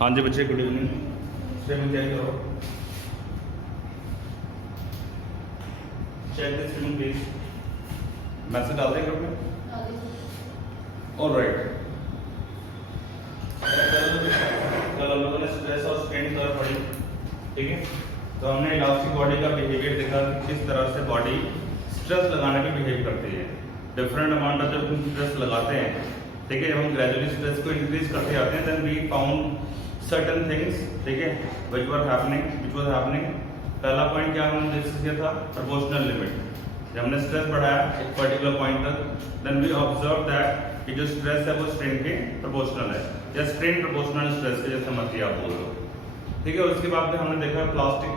हाँ जी बच्चे, good evening. Streaming क्या करो, check this streaming please. Message डाल दें ग्रुप में। ऑलराइट, कल हम लोगों ने स्ट्रेस और स्ट्रेन कर्व पढ़ी, ठीक है। तो हमने इलास्टिक बॉडी का बिहेवियर देखा कि किस तरह से बॉडी स्ट्रेस लगाने पे बिहेव करती है। डिफरेंट अमाउंट ऑफ जब हम स्ट्रेस लगाते हैं, ठीक है, जब हम ग्रेजुअली स्ट्रेस को इंक्रीज करते जाते हैं, then we found certain things, ठीक है, विच वाज हैपनिंग। पहला पॉइंट क्या हमने डिस्कस किया था, प्रोपोर्शनल लिमिट। जब हमने स्ट्रेस बढ़ाया एक पर्टिकुलर पॉइंट तक, देन वी ऑब्जर्व दैट कि जो स्ट्रेस है वो स्ट्रेन के प्रोपोर्शनल है, या स्ट्रेन प्रोपोर्शनल स्ट्रेस के, जैसे मर्जी आप बोल दो, ठीक है। उसके बाद में हमने देखा plastic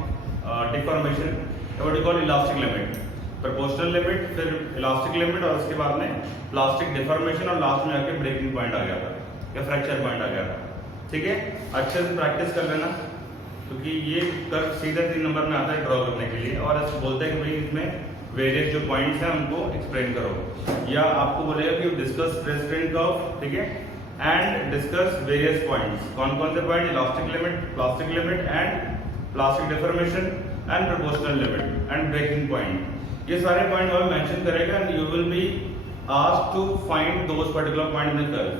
deformation, what you call elastic limit, proportional limit, फिर इलास्टिक लिमिट, और उसके बाद में प्लास्टिक डिफॉर्मेशन, और लास्ट में आके ब्रेकिंग पॉइंट आ गया था या फ्रैक्चर पॉइंट आ गया था, ठीक है। अच्छे से प्रैक्टिस कर लेना, क्योंकि ये कर्व सीधा 3 नंबर में आता है ड्रॉ करने के लिए, और ऐसे बोलते हैं कि भाई इसमें वेरियस जो पॉइंट्स हैं उनको एक्सप्लेन करो, या आपको बोलेगा कि डिस्कस स्ट्रेस स्ट्रेन कर्व, ठीक है, एंड डिस्कस वेरियस पॉइंट्स। कौन कौन से point, elastic limit, plastic limit and plastic deformation and proportional limit and breaking point. ये सारे पॉइंट और मेंशन करेगा, and you will be asked to find those particular point in the curve,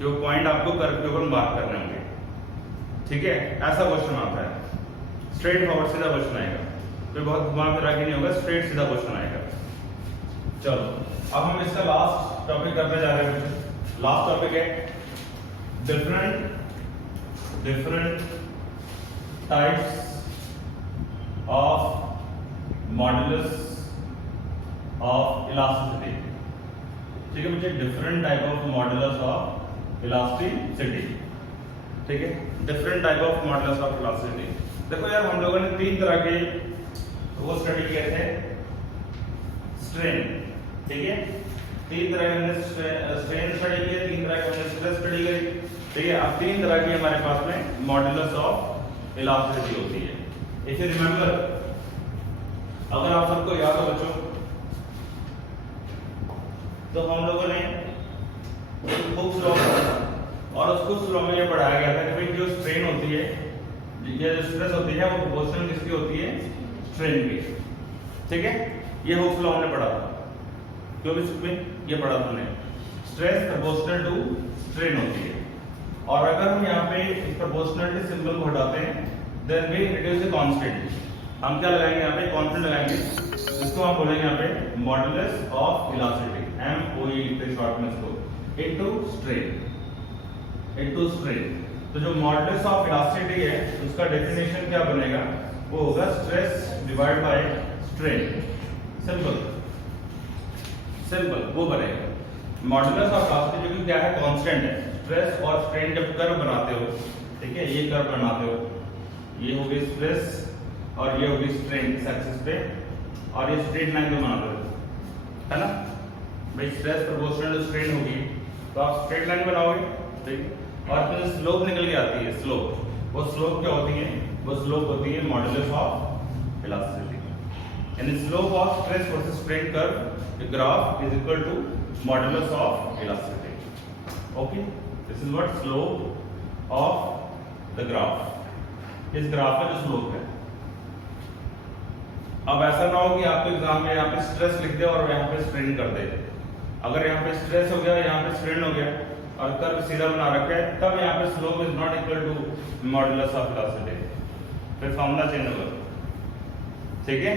जो point आपको curve के ऊपर mark करने होंगे, ठीक है। ऐसा क्वेश्चन आता है, स्ट्रेट फॉरवर्ड सीधा क्वेश्चन आएगा, कोई बहुत घुमा फिरा के नहीं होगा, स्ट्रेट सीधा क्वेश्चन आएगा। चलो अब हम इसका लास्ट टॉपिक करने जा रहे हैं। लास्ट टॉपिक है different types of modulus of elasticity, ठीक है बच्चे, different type of modulus of elasticity, ठीक है, different type of modulus of elasticity. देखो यार, हम लोगों ने 3 तरह के वो स्टडी किए थे, स्ट्रेन, ठीक है, 3 तरह के हमने स्ट्रेन स्टडी किए, 3 तरह के हमने स्ट्रेस स्टडी करी, ठीक है। अब 3 तरह की हमारे पास में मॉडुलस ऑफ इलास्टिसिटी होती है। इफ यू रिमेंबर, अगर आप सबको याद हो बच्चों, तो हम लोगों ने हुक्स लॉ, और उस हुक्स लॉ में ये पढ़ाया गया था कि भाई जो स्ट्रेन होती है, ये जो स्ट्रेस होती है, वो प्रोपोर्शनल किसकी होती है, स्ट्रेन की, ठीक है। ये हुक्स लॉ हमने पढ़ा था, क्यों भी में ये पढ़ा था हमने, स्ट्रेस प्रोपोर्शनल टू स्ट्रेन होती है। और अगर हम यहाँ पे इस प्रोपोर्शनलिटी सिंबल को हटाते हैं, then we introduce a constant. हम क्या लगाएंगे यहाँ पे, कांस्टेंट लगाएंगे, इसको हम बोलेंगे यहाँ पे मॉडुलस ऑफ इलास्टिसिटी, MOE लिखते शॉर्ट में इसको, इनटू स्ट्रेन। तो जो मॉडुलस ऑफ इलास्टिसिटी है, उसका डेफिनेशन क्या बनेगा, वो होगा stress divide by strain, simple वो बनेगा। मॉडुलस ऑफ इलास्टिसिटी जो कि क्या है, कांस्टेंट है। स्ट्रेस और स्ट्रेन जब कर्व बनाते हो, ठीक है, ये कर्व बनाते हो, ये होगी स्ट्रेस और ये होगी स्ट्रेन इस एक्सिस पे, और ये स्ट्रेट लाइन को बनाते हो, है ना भाई। स्ट्रेस प्रोपोर्शनल टू स्ट्रेन होगी, तो आप स्ट्रेट लाइन बनाओगे, ठीक है। और फिर स्लोप निकल के आती है, स्लोप, वो स्लोप क्या होती है, वो स्लोप होती है मॉडुलस ऑफ इलास्टिसिटी, यानी slope of stress versus strain curve graph is equal to modulus of elasticity. Okay, this is what slope of the graph, इस ग्राफ का जो स्लोप है। अब ऐसा ना हो कि आपको एग्जाम में यहाँ पे स्ट्रेस लिख दे और यहाँ पे स्ट्रेन कर दे। अगर यहाँ पे स्ट्रेस हो गया, यहाँ पे स्ट्रेन हो गया, और कर्व सीधा बना रखा है, तब यहाँ पे slope is not equal to modulus of elasticity, फिर फॉर्मूला चेंज होगा, ठीक है,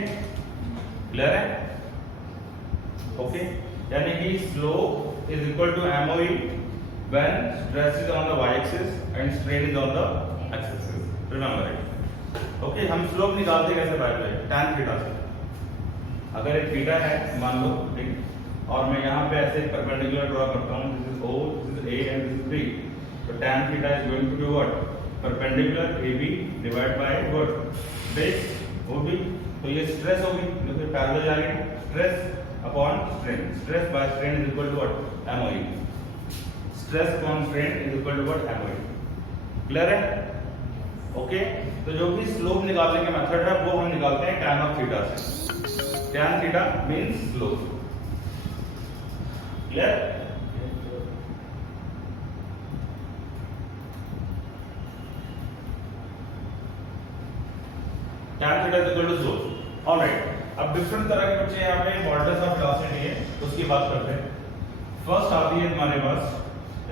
क्लियर है। ओके, यानी कि slope is equal to MOE when stress is on the y axis and strain is on the x axis, remember it. Okay, हम slope निकालते कैसे, by the way, tan theta से। अगर एक थीटा है मान लो, ठीक, और मैं यहाँ पे ऐसे परपेंडिकुलर ड्रॉ करता हूँ, this is O, this is A and this is B, तो tan theta is going to be what, perpendicular AB divide by what, base OB। तो ये स्ट्रेस होगी, क्योंकि पैरेलल जा रही है, stress upon strain, stress by strain is equal to what, MOE, stress upon strain is equal to what, MOE, clear है। Okay, तो जो भी स्लोप निकालने का मेथड है, वो हम निकालते हैं tan ऑफ थीटा से। tan theta means slope, clear. tan theta is equal to 0। Alright, अब डिफरेंट तरह के बच्चे यहाँ पे मॉडुलस ऑफ वेलोसिटी है उसकी बात करते हैं। फर्स्ट आती है हमारे पास,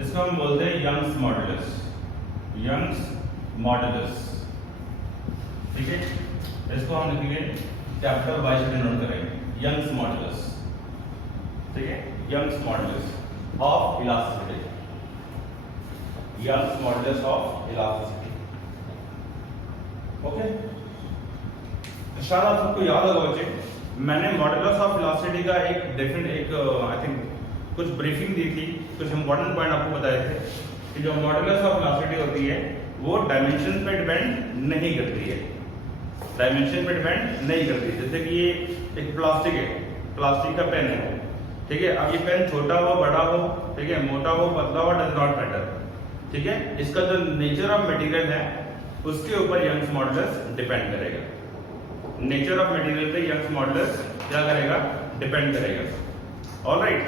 इसको हम बोलते हैं यंग्स मॉडुलस। यंग्स मॉडुलस, ठीक है, इसको हम लिखेंगे कैपिटल वाई से डिनोट करेंगे, यंग्स मॉडुलस, ठीक है, Young's modulus of elasticity, Young's modulus of elasticity. Okay, शायद आप सबको याद होगा बच्चे, मैंने मॉडुलस ऑफ इलास्टिसिटी का एक आई थिंक कुछ ब्रीफिंग दी थी, कुछ इंपॉर्टेंट पॉइंट आपको बताए थे कि जो मॉडुलस ऑफ इलास्टिसिटी होती है वो डायमेंशन पे डिपेंड नहीं करती है, डायमेंशन पे डिपेंड नहीं करती। जैसे कि ये एक प्लास्टिक है, प्लास्टिक का पेन है, ठीक है, अब ये पेन छोटा हो बड़ा हो, ठीक है, मोटा हो पतला हो, डज नॉट मैटर, ठीक है, इसका जो नेचर ऑफ मटेरियल है उसके ऊपर यंग्स मॉडुलस डिपेंड करेगा। नेचर ऑफ मटेरियल पे यंग्स मॉडुलस क्या करेगा, डिपेंड करेगा। ऑलराइट,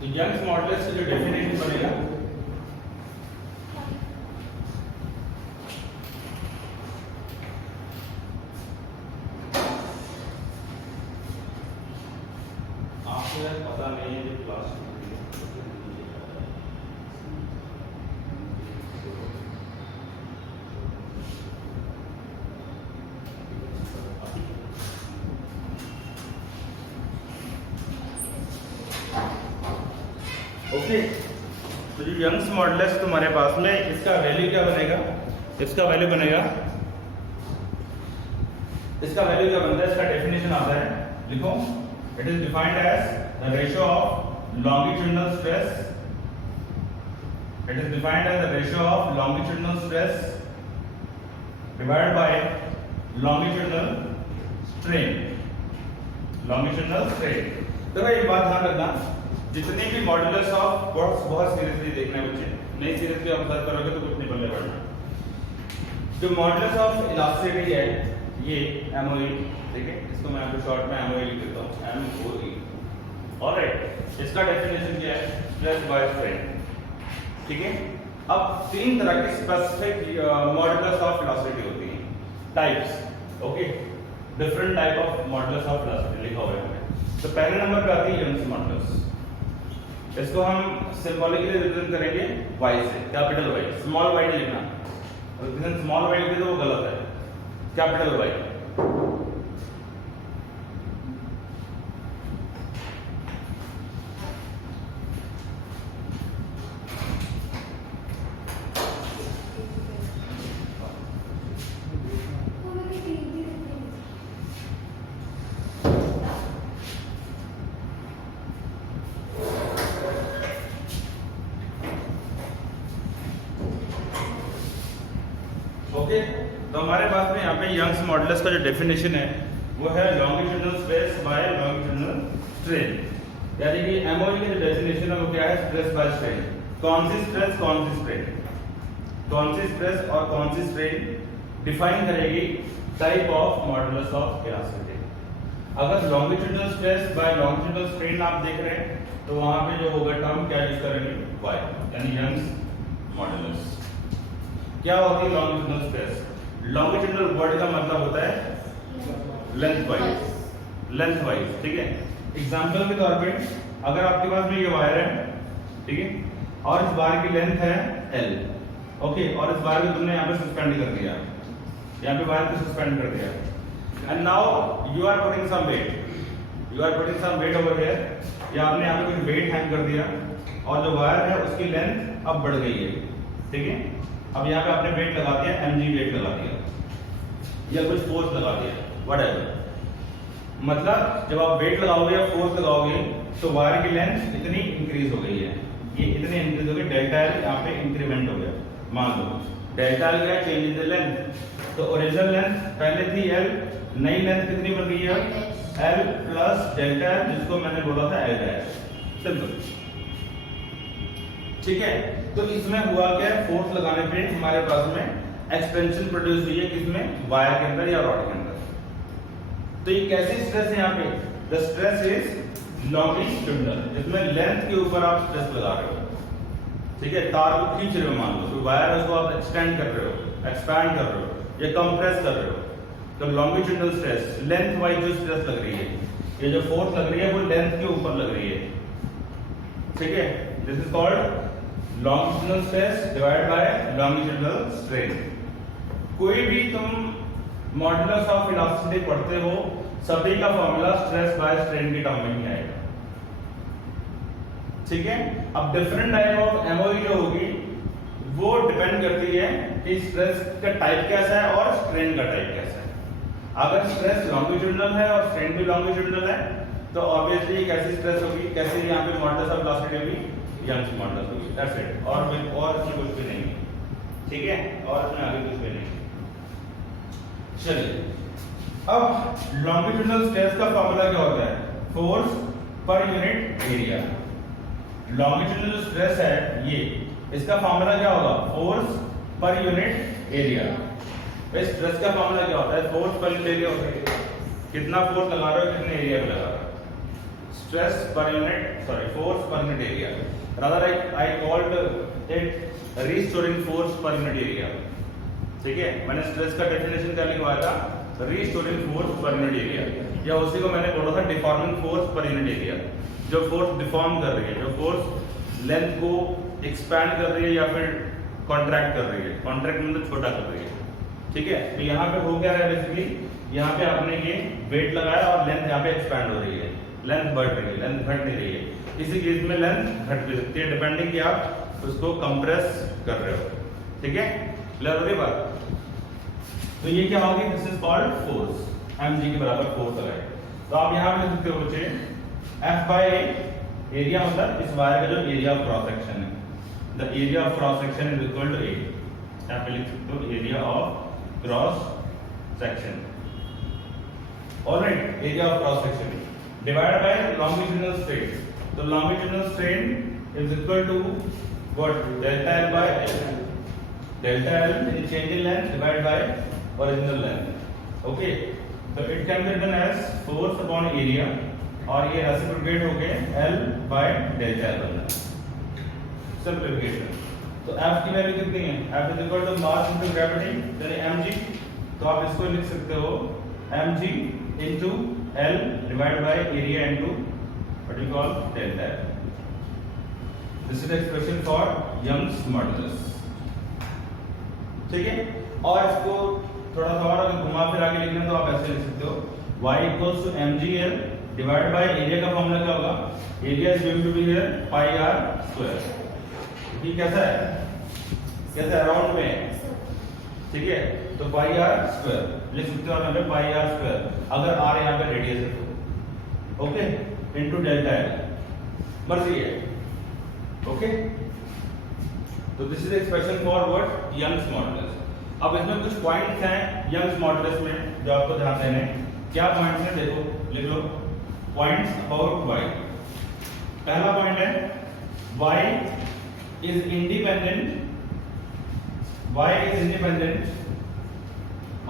तो यंग्स मॉडुलस की जो डेफिनेशन बनेगा, आपको यार पता नहीं है जो क्लास ओके। तो जो यंग्स मॉडुलस तुम्हारे पास में, इसका वैल्यू क्या बनेगा, इसका वैल्यू बनेगा, इसका वैल्यू क्या बनता है, इसका डेफिनेशन आता है, लिखो, it is defined as the ratio of longitudinal stress, it is defined as the ratio of longitudinal stress divided by longitudinal strain, longitudinal strain. तो भाई एक बात ध्यान रखना, जितने भी मॉडुलस ऑफ, बहुत सीरियसली देखना है बच्चे, नहीं सीरियसली ऑब्जर्व करोगे तो कुछ नहीं बल्ले पड़ना। जो मॉडुलस ऑफ इलास्टिसिटी है ये MOE, ठीक है, इसको मैं आपको शॉर्ट में MOE लिख देता हूँ, MOE। ऑलराइट, इसका डेफिनेशन क्या है, स्ट्रेस बाय स्ट्रेन, ठीक है। अब तीन तरह की स्पेसिफिक मॉडुलस ऑफ इलास्टिसिटी होती हैं, types, okay, different type of modulus of elasticity लिखा हुआ है। तो पहले नंबर पे आती है यंग्स मॉडुलस, इसको हम सिंबॉलिकली रिप्रेजेंट करेंगे y से, कैपिटल Y, स्मॉल y नहीं लिखना, अगर स्मॉल y लिखे तो वो गलत है, कैपिटल Y। ओके, तो हमारे पास में यहाँ पे यंग्स मॉडुलस का जो डेफिनेशन है वो है longitudinal stress by longitudinal strain, यानी कि MOE की जो डेफिनेशन है वो क्या है, स्ट्रेस बाय स्ट्रेन। कौन सी स्ट्रेस कौन सी स्ट्रेन, कौन सी स्ट्रेस और कौन सी स्ट्रेन डिफाइन करेगी type of modulus of elasticity. अगर longitudinal stress by longitudinal strain आप देख रहे हैं तो वहां पे जो होगा टर्म क्या यूज करेंगे, y, यानी यंग्स मॉडुलस। क्या होती है लॉन्गिट्यूडिनल स्ट्रेस, लॉन्गिट्यूडिनल वर्ड का मतलब होता है लेंथ वाइज, लेंथ वाइज, ठीक है। एग्जांपल के तौर पे अगर आपके पास में ये वायर है, ठीक है, और इस वायर की लेंथ है L, ओके, और इस वायर को तुमने यहाँ पे सस्पेंड कर दिया, यहाँ पे वायर को सस्पेंड कर दिया, and now you are putting some weight, you are putting some weight over here, या आपने यहाँ पे कुछ वेट हैंग कर दिया और जो वायर है उसकी लेंथ अब बढ़ गई है, ठीक है। अब यहाँ पे आपने वेट लगा दिया, mg वेट लगा दिया या कुछ फोर्स लगा दिया, व्हाटएवर, मतलब जब आप वेट लगाओगे या फोर्स लगाओगे तो वायर की लेंथ इतनी इंक्रीज हो गई है, ये इतनी इंक्रीज हो गई, डेल्टा एल यहाँ पे इंक्रीमेंट हो गया, मान लो डेल्टा एल क्या, चेंज इन द लेंथ। तो ओरिजिनल लेंथ पहले थी L, नई लेंथ कितनी बन गई है, L प्लस डेल्टा एल, जिसको मैंने बोला था L डैश, सिंपल, ठीक है। तो इसमें हुआ क्या, फोर्स लगाने पे हमारे पास में एक्सपेंशन प्रोड्यूस हुई है, किसमें, वायर के अंदर या रॉड के अंदर। तो ये कैसी स्ट्रेस है यहाँ पे, द स्ट्रेस इज लॉन्गिट्यूडिनल, जिसमें लेंथ के ऊपर आप स्ट्रेस लगा रहे हो, ठीक है, तार को खींच रहे हो, मान लो तो वायर है उसको आप एक्सटेंड कर रहे हो, एक्सपैंड कर रहे हो या कंप्रेस कर रहे हो, तो लॉन्गिट्यूडनल स्ट्रेस लेंथ वाइज जो स्ट्रेस लग रही है, ये जो फोर्स लग रही है वो लेंथ के ऊपर लग रही है, ठीक है। This is called longitudinal stress divided by longitudinal strain. कोई भी तुम मॉडुलस ऑफ इलास्टिसिटी पढ़ते हो, सभी का फॉर्मूला स्ट्रेस बाय स्ट्रेन के टर्म में ही आएगा, ठीक है। अब डिफरेंट टाइप ऑफ एमओई जो होगी वो डिपेंड करती है कि स्ट्रेस का टाइप कैसा है और स्ट्रेन का टाइप कैसा है। अगर स्ट्रेस लॉन्गिट्यूडनल है और स्ट्रेन भी लॉन्गिट्यूडनल है तो ऑब्वियसली कैसी स्ट्रेस होगी, कैसे यहाँ पे मॉडुलस ऑफ इलास्टिसिटी होगी, यंग्स मॉडुलस होगी, दैट्स इट। और इसमें कुछ भी नहीं है, ठीक है, और इसमें आगे कुछ भी नहीं। चलिए अब लॉन्गिट्यूडनल स्ट्रेस का फॉर्मूला क्या होता है, force per unit area. Longitudinal stress है ये, इसका फॉर्मूला क्या होगा, फोर्स पर यूनिट एरिया। भाई स्ट्रेस का फॉर्मूला क्या होता है, फोर्स पर यूनिट एरिया होता है, कितना फोर्स लगा रहे हो, कितने एरिया में लगा रहे हो, stress per unit, sorry force per unit area. Rather I called it restoring force per unit area, ठीक है। मैंने स्ट्रेस का डेफिनेशन क्या लिखवाया था, restoring force per unit area, या उसी को मैंने बोला था deforming force per unit area. जो फोर्स डिफॉर्म कर रही है, जो फोर्स लेंथ को एक्सपैंड कर रही है या फिर कॉन्ट्रैक्ट कर रही है, कॉन्ट्रैक्ट मतलब छोटा कर रही है, ठीक है। तो यहाँ पे हो क्या रहा है, बेसिकली यहाँ पे आपने ये वेट लगाया और लेंथ यहाँ पे एक्सपैंड हो रही है, लेंथ बढ़ रही है, लेंथ घट नहीं रही है। इसी केस में लेंथ घट भी सकती है डिपेंडिंग कि आप उसको कंप्रेस कर रहे हो, ठीक है। क्लियर हो रही बात। तो ये क्या होगी, this is called force, mg के बराबर फोर्स लगाए। तो आप यहाँ पे लिख सकते हो बच्चे F बाय एरिया, मतलब इस वायर का जो एरिया ऑफ क्रॉस सेक्शन है, the area of cross section is equal to A। यहाँ पे लिख सकते हो area of cross section, alright, area of cross section divided by longitudinal strain. तो longitudinal strain is equal to what, delta L by L, delta L is change in length divided by original length, okay. तो it can be written as force upon area, और ये reciprocate होके L by delta L बनता है, simplification. तो F की value कितनी है, F is equal to mass into gravity, यानी mg। तो आप इसको लिख सकते हो mg into L divide by area into what you call delta L। This is expression for Young's modulus, ठीक है। और इसको थोड़ा सा और अगर घुमा फिरा के लिखना तो आप ऐसे लिख सकते हो y equals to mgl divided by area का फॉर्मूला क्या होगा, area is going to be here pi r square. ये कैसा है, कैसा अराउंड में है, ठीक है। तो पाई r स्क्वायर लिख सकते हो, यहाँ पे पाई r स्क्वायर, अगर r यहाँ पे रेडियस है तो, ओके, इनटू डेल्टा l, मर्जी है, ओके। तो this is expression for what, Young's modulus. अब इसमें कुछ पॉइंट्स हैं यंग्स मॉडुलस में जो आपको ध्यान देने हैं। क्या पॉइंट्स हैं, देखो लिख लो, पॉइंट्स अबाउट y। पहला पॉइंट है y is independent, y is independent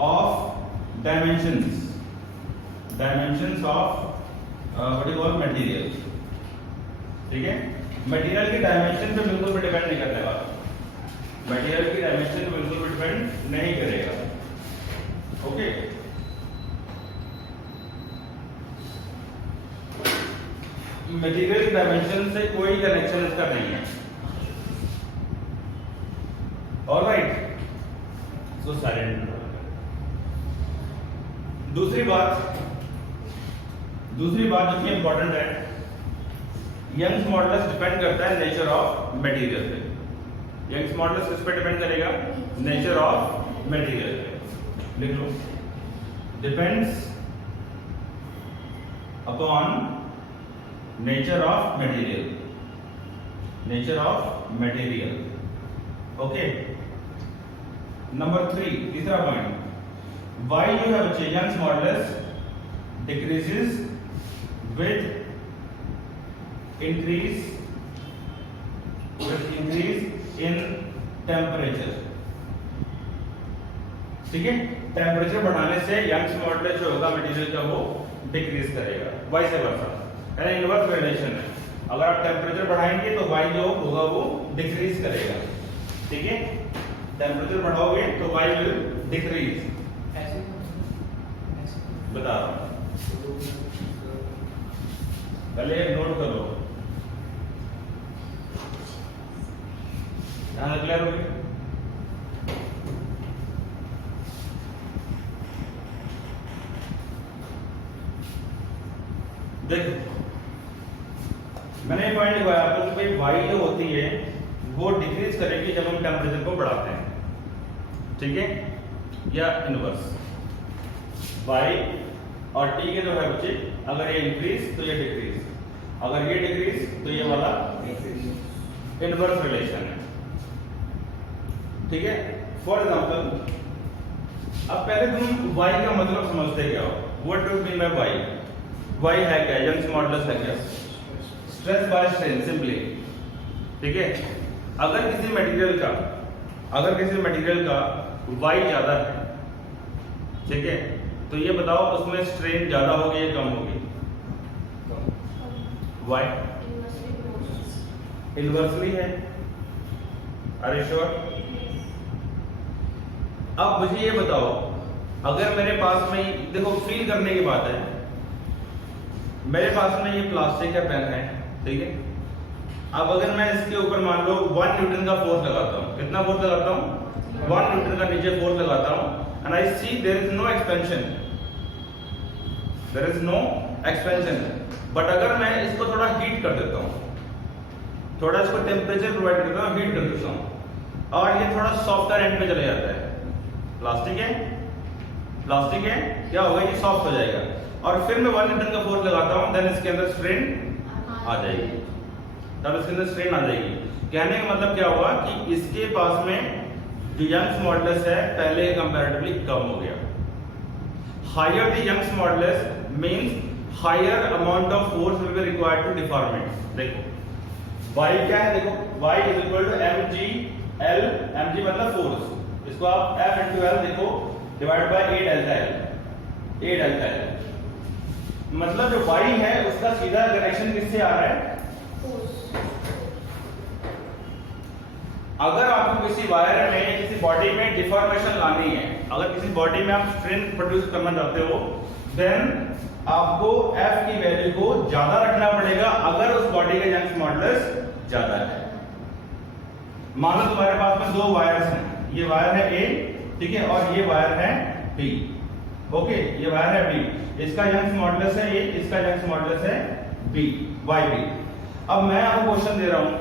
of dimensions, dimensions of what you call material, ठीक है। मटेरियल की डायमेंशन पे बिल्कुल भी डिपेंड नहीं करने वाला, मटेरियल की डायमेंशन पे बिल्कुल भी डिपेंड नहीं करेगा, ओके। मटेरियल की डायमेंशन से कोई कनेक्शन इसका नहीं है, ऑलराइट। सो साइलेंट। दूसरी बात जो कि इंपॉर्टेंट है, यंग्स मॉडुलस डिपेंड करता है नेचर ऑफ मटेरियल पे। यंग्स मॉडुलस किस पे डिपेंड करेगा, नेचर ऑफ मटेरियल पे, लिख लो, depends upon nature of material, nature of material, okay. Number 3, तीसरा पॉइंट, y जो है बच्चे, Young's modulus decreases with increase in temperature, ठीक है। टेम्परेचर बढ़ाने से यंग्स मॉडुलस जो होगा मटेरियल का वो डिक्रीज करेगा, वाइस वर्सा, यानी इनवर्स रिलेशन है। अगर आप टेम्परेचर बढ़ाएंगे तो y जो होगा वो डिक्रीज करेगा, ठीक है। टेम्परेचर बढ़ाओगे तो y विल डिक्रीज। बता रहा हूं, पहले नोट करो, यहां क्लियर हो गया। देखो मैंने पॉइंट लिखवाया आपको कि भाई वाई जो होती है वो डिक्रीज करेगी जब हम टेम्परेचर को बढ़ाते हैं, ठीक है, या इनवर्स। वाई और टी के जो है बच्चे, अगर ये इंक्रीज तो ये डिक्रीज, अगर ये डिक्रीज तो ये वाला इंक्रीज, इनवर्स रिलेशन है, ठीक है। फॉर एग्जांपल अब पहले तुम वाई का मतलब समझते क्या हो, what do mean by Y? Y है क्या? यंग्स मॉडुलस है क्या? स्ट्रेस बाय स्ट्रेन सिंपली, ठीक है। अगर किसी मटेरियल का वाई ज्यादा है, ठीक है, तो ये बताओ उसमें स्ट्रेन ज्यादा होगी या कम होगी? वाई इनवर्सली है, आर यू श्योर? अब मुझे ये बताओ, अगर मेरे पास में, देखो फील करने की बात है, मेरे पास में ये प्लास्टिक का पेन है, ठीक है। अब अगर मैं इसके ऊपर मान लो 1 न्यूटन का फोर्स लगाता हूँ, कितना फोर्स लगाता हूँ? 1 न्यूटन का नीचे फोर्स लगाता हूँ, and I see there is no expansion, but अगर मैं इसको थोड़ा हीट कर देता हूँ, थोड़ा इसको टेम्परेचर प्रोवाइड करता हूँ, हीट कर देता हूँ, और ये थोड़ा सॉफ्टर एंड पे चले जाता है, प्लास्टिक है, क्या होगा? ये सॉफ्ट हो जाएगा, और फिर मैं 1 न्यूटन का फोर्स लगाता हूँ, देन इसके अंदर स्ट्रेन आ जाएगी, तब इसके अंदर स्ट्रेन आ जाएगी। कहने का मतलब क्या हुआ कि इसके पास में जो यंग्स मॉडुलस है पहले कंपैरेटिवली कम हो गया। Higher the Young's modulus means higher amount of force will be required to deform it. देखो y क्या है, देखो y is equal to mg l, mg मतलब फोर्स, इसको आप F into L देखो divide by A delta L, मतलब जो y है उसका सीधा डायरेक्शन किससे आ रहा है? अगर आपको किसी वायर में, किसी बॉडी में डिफॉर्मेशन लानी है, अगर किसी बॉडी में आप स्ट्रेन प्रोड्यूस करना चाहते हो, देन आपको F की वैल्यू को ज्यादा रखना पड़ेगा अगर उस बॉडी का यंग्स मॉडुलस ज्यादा है। मान लो तुम्हारे पास में 2 वायर्स हैं, ये वायर है A, ठीक है, और ये वायर है B, ओके, ये वायर है B, इसका यंग्स मॉडुलस है A, इसका यंग्स मॉडुलस है B, YB। अब मैं आपको क्वेश्चन दे रहा हूं,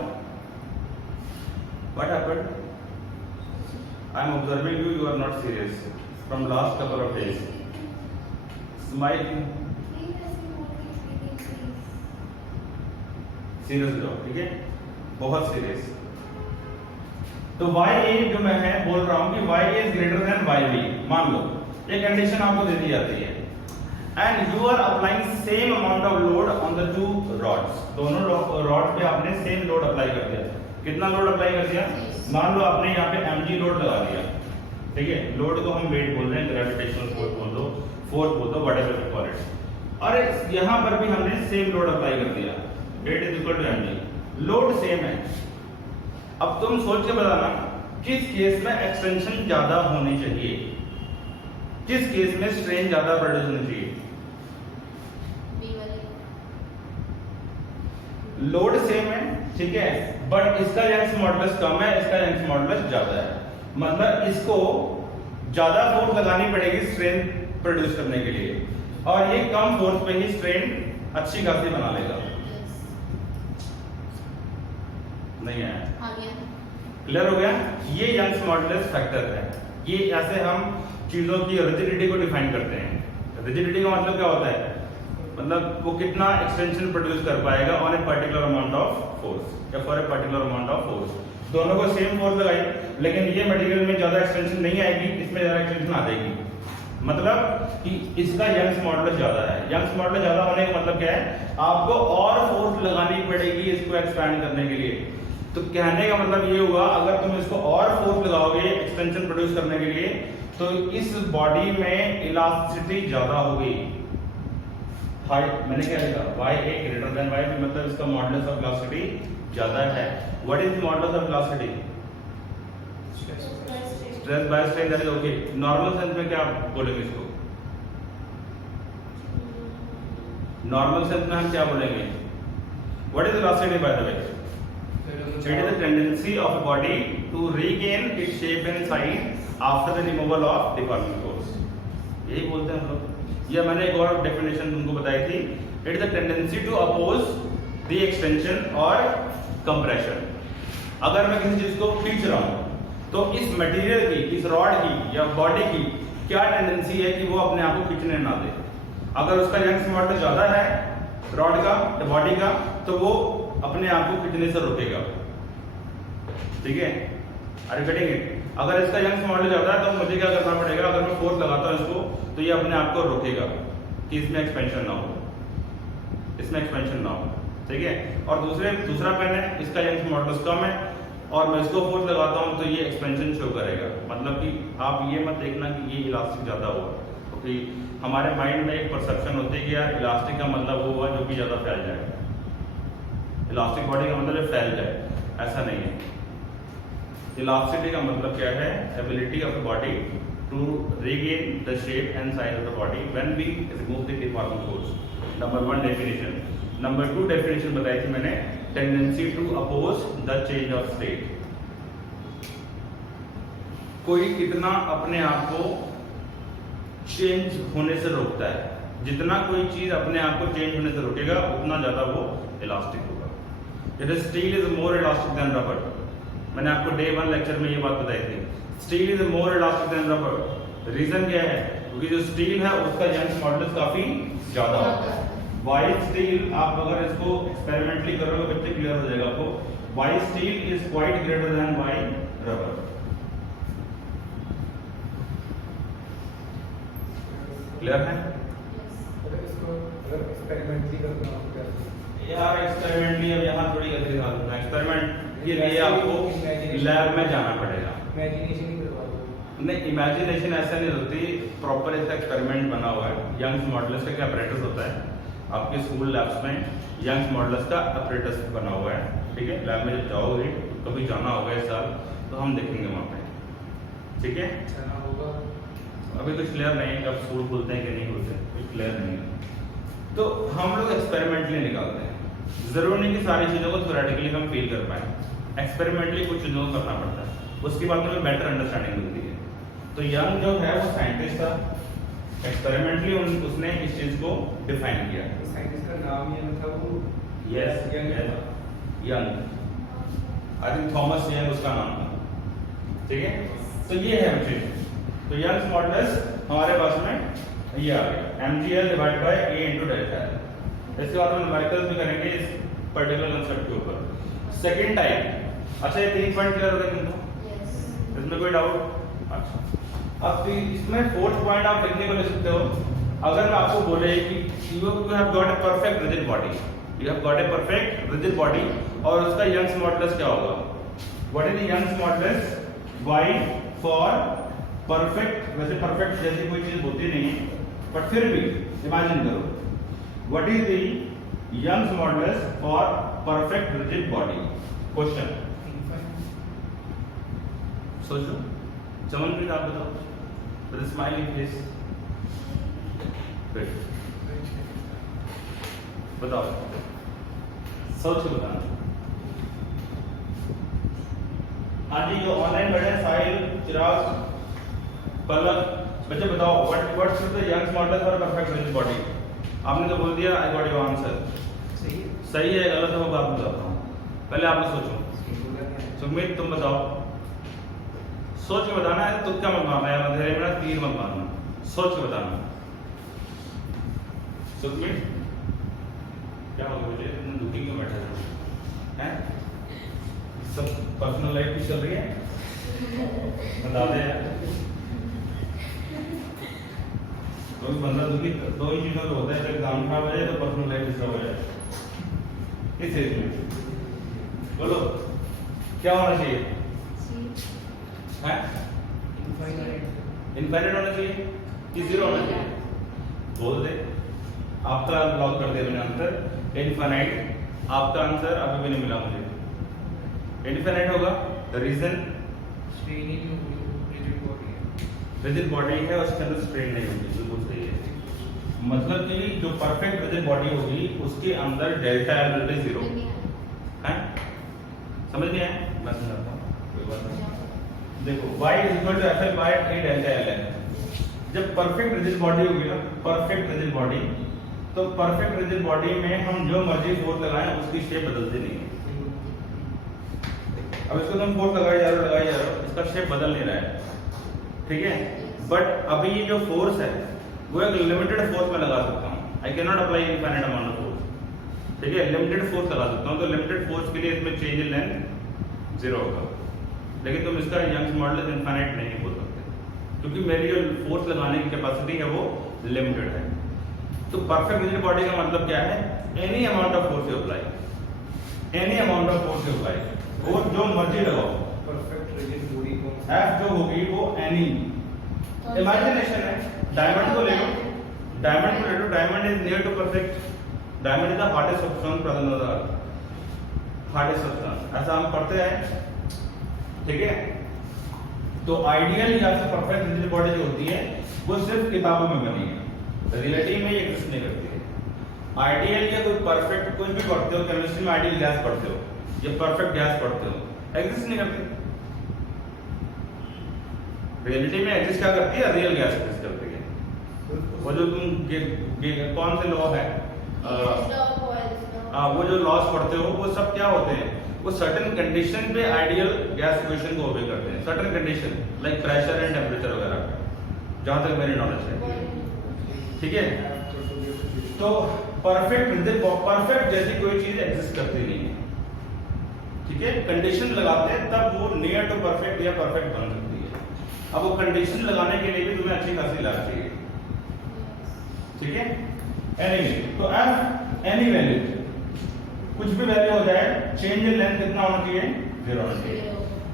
what happened? I am observing you, you are not serious from last couple of days. Smile. Serious हो, ठीक है, बहुत सीरियस। तो YA जो मैं है बोल रहा हूं कि YA is greater than YB, मान लो ये कंडीशन आपको दे दी जाती है, and you are applying same amount of load on the 2 rods, दोनों रॉड पे आपने सेम लोड अप्लाई कर दिया। कितना लोड अप्लाई कर दिया? मान लो आपने यहाँ पे mg लोड लगा दिया, ठीक है, लोड को हम वेट बोल रहे हैं, ग्रेविटेशनल फोर्स बोल दो, फोर्स बोल दो, व्हाटएवर यू कॉल इट, और यहाँ पर भी हमने सेम लोड अप्लाई कर दिया, weight is equal to mg, load same है। अब तुम सोच के बताना किस केस में एक्सटेंशन ज्यादा होनी चाहिए, किस केस में स्ट्रेन ज्यादा प्रोड्यूस होनी चाहिए? लोड सेम है, ठीक है, बट इसका यंग्स मॉडुलस कम है, इसका यंग्स मॉडुलस ज्यादा है, मतलब इसको ज्यादा फोर्स लगानी पड़ेगी स्ट्रेन प्रोड्यूस करने के लिए, और ये कम फोर्स पे ही स्ट्रेन अच्छी खासी बना लेगा। नहीं है? क्लियर हो गया? ये यंग्स मॉडुलस फैक्टर है। ये ऐसे हम चीजों की रिजिडिटी को डिफाइन करते हैं। रिजिडिटी का मतलब क्या होता है? मतलब वो कितना एक्सटेंशन प्रोड्यूस कर पाएगा on a particular amount of force या for a particular amount of force. दोनों को सेम फोर्स लगाई, लेकिन ये मटेरियल में ज्यादा एक्सटेंशन नहीं आएगी, इसमें ज्यादा एक्सटेंशन आ जाएगी, मतलब कि इसका यंग्स मॉडुलस ज्यादा है। यंग्स मॉडुलस ज्यादा होने का मतलब क्या है? आपको और फोर्स लगानी पड़ेगी इसको एक्सपैंड करने के लिए। तो कहने का मतलब ये हुआ, अगर तुम इसको और फोर्स लगाओगे एक्सटेंशन प्रोड्यूस करने के लिए, तो इस बॉडी में इलास्टिसिटी ज्यादा होगी। मैंने क्या लिखा? YA ग्रेटर देन YB, मतलब इसका मॉडुलस ऑफ इलास्टिसिटी ज्यादा है। What is modulus of elasticity? Stress by strain that is okay. Normal sense में क्या बोलेंगे इसको? नॉर्मल सेंस में हम क्या बोलेंगे? What is velocity by the way? It is the tendency of a body to regain its shape and size after the removal of deforming force. यही बोलते हैं हम लोग। या मैंने एक और डेफिनेशन तुमको बताई थी, it is the tendency to oppose the extension और कंप्रेशन। अगर मैं किसी चीज को खींच रहा हूं तो इस मटेरियल की, इस रॉड की या बॉडी की क्या टेंडेंसी है कि वो अपने आप को खींचने ना दे। अगर उसका यंग्स मॉडुलस ज्यादा है रॉड का या बॉडी का, तो वो अपने आप को खींचने से रोकेगा। ठीक है, अरे कटेंगे। अगर इसका यंग्स मॉडुलस ज्यादा है तो मुझे क्या करना पड़ेगा? अगर मैं फोर्स लगाता हूं इसको तो ये अपने आप को रोकेगा कि इसमें एक्सपेंशन ना हो, इसमें एक्सपेंशन ना हो। ठीक है, और दूसरा पेन है, इसका यंग्स मॉडुलस कम है और मैं इसको फोर्स लगाता हूं तो ये एक्सपेंशन शो करेगा। मतलब कि आप ये मत देखना कि ये इलास्टिक ज्यादा हुआ, क्योंकि हमारे माइंड में एक परसेप्शन होती है कि यार इलास्टिक का मतलब वो हुआ जो कि ज्यादा फैल जाए, इलास्टिक बॉडी का मतलब जो फैल जाए, ऐसा नहीं है। इलास्टिसिटी का मतलब क्या है? Ability of the body to regain the shape and size of the body when we remove the deforming force. Number 1 definition. Number 2 definition बताई थी मैंने, tendency to oppose the change of state. कोई कितना अपने आप को चेंज होने से रोकता है, जितना कोई चीज अपने आप को चेंज होने से रोकेगा उतना ज्यादा वो इलास्टिक होगा। जैसे steel is more elastic than rubber. मैंने आपको डे 1 लेक्चर में ये बात बताई थी, steel is more elastic than rubber. Reason क्या है? क्योंकि जो स्टील है उसका यंग्स मॉडुलस काफी ज्यादा होता है। वाई स्टील, आप अगर इसको एक्सपेरिमेंटली करोगे बच्चे क्लियर हो जाएगा आपको, Y steel is quite greater than Y rubber. Clear है? यार एक्सपेरिमेंटली अब यहाँ थोड़ी गलती कर सकता है। एक्सपेरिमेंट के लिए आपको लैब में जाना पड़ेगा। नहीं, इमेजिनेशन ऐसा नहीं होती, प्रॉपर इसका एक्सपेरिमेंट बना हुआ है। यंग्स मॉडुलस का क्या अपरेटस होता है आपके स्कूल लैब्स में, यंग्स मॉडुलस का अपरेटस बना हुआ है। ठीक है, लैब में जब जाओगे, कभी जाना होगा इस साल, तो हम देखेंगे वहाँ पे। ठीक है, अभी कुछ क्लियर नहीं है कब स्कूल खुलते हैं कि नहीं खुलते, कुछ क्लियर नहीं है। तो हम लोग एक्सपेरिमेंटली निकालते हैं। जरूर नहीं कि सारी चीज़ों को थ्योरेटिकली हम फील कर पाए, एक्सपेरिमेंटली कुछ चीज़ों को करना पड़ता है, उसके बाद में बेटर अंडरस्टैंडिंग मिलती है। तो यंग जो है वो साइंटिस्ट था, एक्सपेरिमेंटली उसने इस चीज को डिफाइन किया। साइंटिस्ट का नाम ये था वो, yes young, I think Thomas young उसका नाम था। ठीक है, तो ये है चीज। तो यंग्स मॉडुलस हमारे पास में ये आ गया, mgl divide by a into delta l। इसके बाद हम न्यूमेरिकल्स भी करेंगे इस पर्टिकुलर कांसेप्ट के ऊपर। सेकंड टाइप, अच्छा ये 3 पॉइंट क्लियर हो गए तुमको? यस, इसमें कोई डाउट? अच्छा, अब इसमें 4th पॉइंट आप लिखने को ले सकते हो। अगर मैं आपको बोले कि you have got a perfect rigid body, you have got a perfect rigid body, और उसका यंग्स मॉडुलस क्या होगा? What is the Young's modulus? Y for perfect, वैसे perfect जैसी कोई चीज होती नहीं है, बट फिर भी इमेजिन करो, what is the Young's modulus for perfect rigid body? Question सोचो, चमनप्रीत आप बताओ, with a smiling face, बताओ, सोच के बताना। हाँ जी, जो ऑनलाइन बैठे हैं साहिल, चिराग, पलक, बच्चे बताओ what's the Young's modulus for perfect rigid body? आपने तो बोल दिया, आई गॉट योर आंसर। सही है गलत है वो बात बताता हूँ, पहले आप लोग सोचो। सुमित तुम बताओ, सोच के बताना है, तुक्का मत मारना है, अंधेरे में तीर मत मारना, सोच के बताना। सुमित क्या हो गया, तुम दुखी क्यों बैठे हो? हैं? सब पर्सनल लाइफ भी चल रही है, बता दे यार। तो बंदा दुखी दो ही चीजों से होता है, जब एग्जाम खराब हो जाए तो पर्सनल लाइफ डिस्टर्ब हो जाए। किस चीज में बोलो, क्या होना चाहिए? हैं? इनफाइनाइट होना चाहिए कि जीरो होना चाहिए? बोल दे, आपका लॉक कर दे मैंने आंसर इनफाइनाइट। आपका आंसर अभी भी नहीं मिला मुझे। इनफाइनाइट होगा, रीजन स्ट्रेन ही नहीं होगी, रिजिड बॉडी है। रिजिड बॉडी है उसके अंदर स्ट्रेन नहीं होगी, बिल्कुल सही है। मतलब कि जो परफेक्ट रिजिड बॉडी होगी उसके अंदर डेल्टा एल विल बी 0 है। समझ में आया? मैं समझाता हूँ, कोई बात नहीं। देखो y is equal to F L by A delta L है। जब परफेक्ट रिजिड बॉडी होगी ना, परफेक्ट रिजिड बॉडी, तो परफेक्ट रिजिड बॉडी में हम जो मर्जी फोर्स लगाएं उसकी शेप बदलती नहीं है। अब इसको तुम फोर्स लगाए जा रहे हो, इसका शेप बदल नहीं रहा है, ठीक है। बट अभी ये जो फोर्स है वो एक लिमिटेड फोर्स में लगा सकता हूँ। I can not apply infinite amount of force, ठीक है। लिमिटेड फोर्स लगा सकता हूँ, तो लिमिटेड फोर्स के लिए इसमें चेंज इन लेंथ 0 होगा। लेकिन तुम इसका यंग्स मॉडुलस इनफाइनाइट नहीं बोल सकते, क्योंकि मेरी जो फोर्स लगाने की कैपेसिटी है वो लिमिटेड है। तो परफेक्ट रिजिड बॉडी का मतलब क्या है? Any amount of force you apply, any amount of force you apply, वो जो मर्जी लगाओ। परफेक्ट रिजिड बॉडी को एफ जो होगी वो एनी, इमेजिनेशन है। डायमंड को ले लो, डायमंड को ले लो, diamond is near to perfect, diamond is the hardest substance present on the earth, hardest substance, ऐसा हम पढ़ते हैं, ठीक है। तो आइडियल या फिर परफेक्ट रिजिड बॉडी जो होती है वो सिर्फ किताबों में बनी है, रियलिटी में ये एग्जिस्ट नहीं करती है। आइडियल या कोई परफेक्ट कुछ भी पढ़ते हो, केमिस्ट्री में आइडियल गैस पढ़ते हो या परफेक्ट गैस पढ़ते हो, एग्जिस्ट नहीं करती। रियलिटी में एग्जिस्ट क्या करती है? रियल गैस एग्जिस्ट करती है। वो जो तुम कौन से लॉ है, वो जो लॉस पढ़ते हो वो सब क्या होते हैं? वो सर्टेन कंडीशन पे आइडियल गैस इक्वेशन को ओबे करते हैं, certain condition like pressure and temperature वगैरह, जहां तक मेरी नॉलेज है, ठीक है। तो परफेक्ट जैसी कोई चीज एग्जिस्ट करती नहीं है, ठीक है। कंडीशन लगाते हैं तब वो नियर टू परफेक्ट या परफेक्ट बन सकती है। अब वो कंडीशन लगाने के लिए भी तुम्हें अच्छी खासी लैब चाहिए, ठीक है। एनीवे, तो एफ एनी वैल्यू, कुछ भी वैल्यू हो जाए, चेंज इन लेंथ कितना होना चाहिए? 0 होना चाहिए।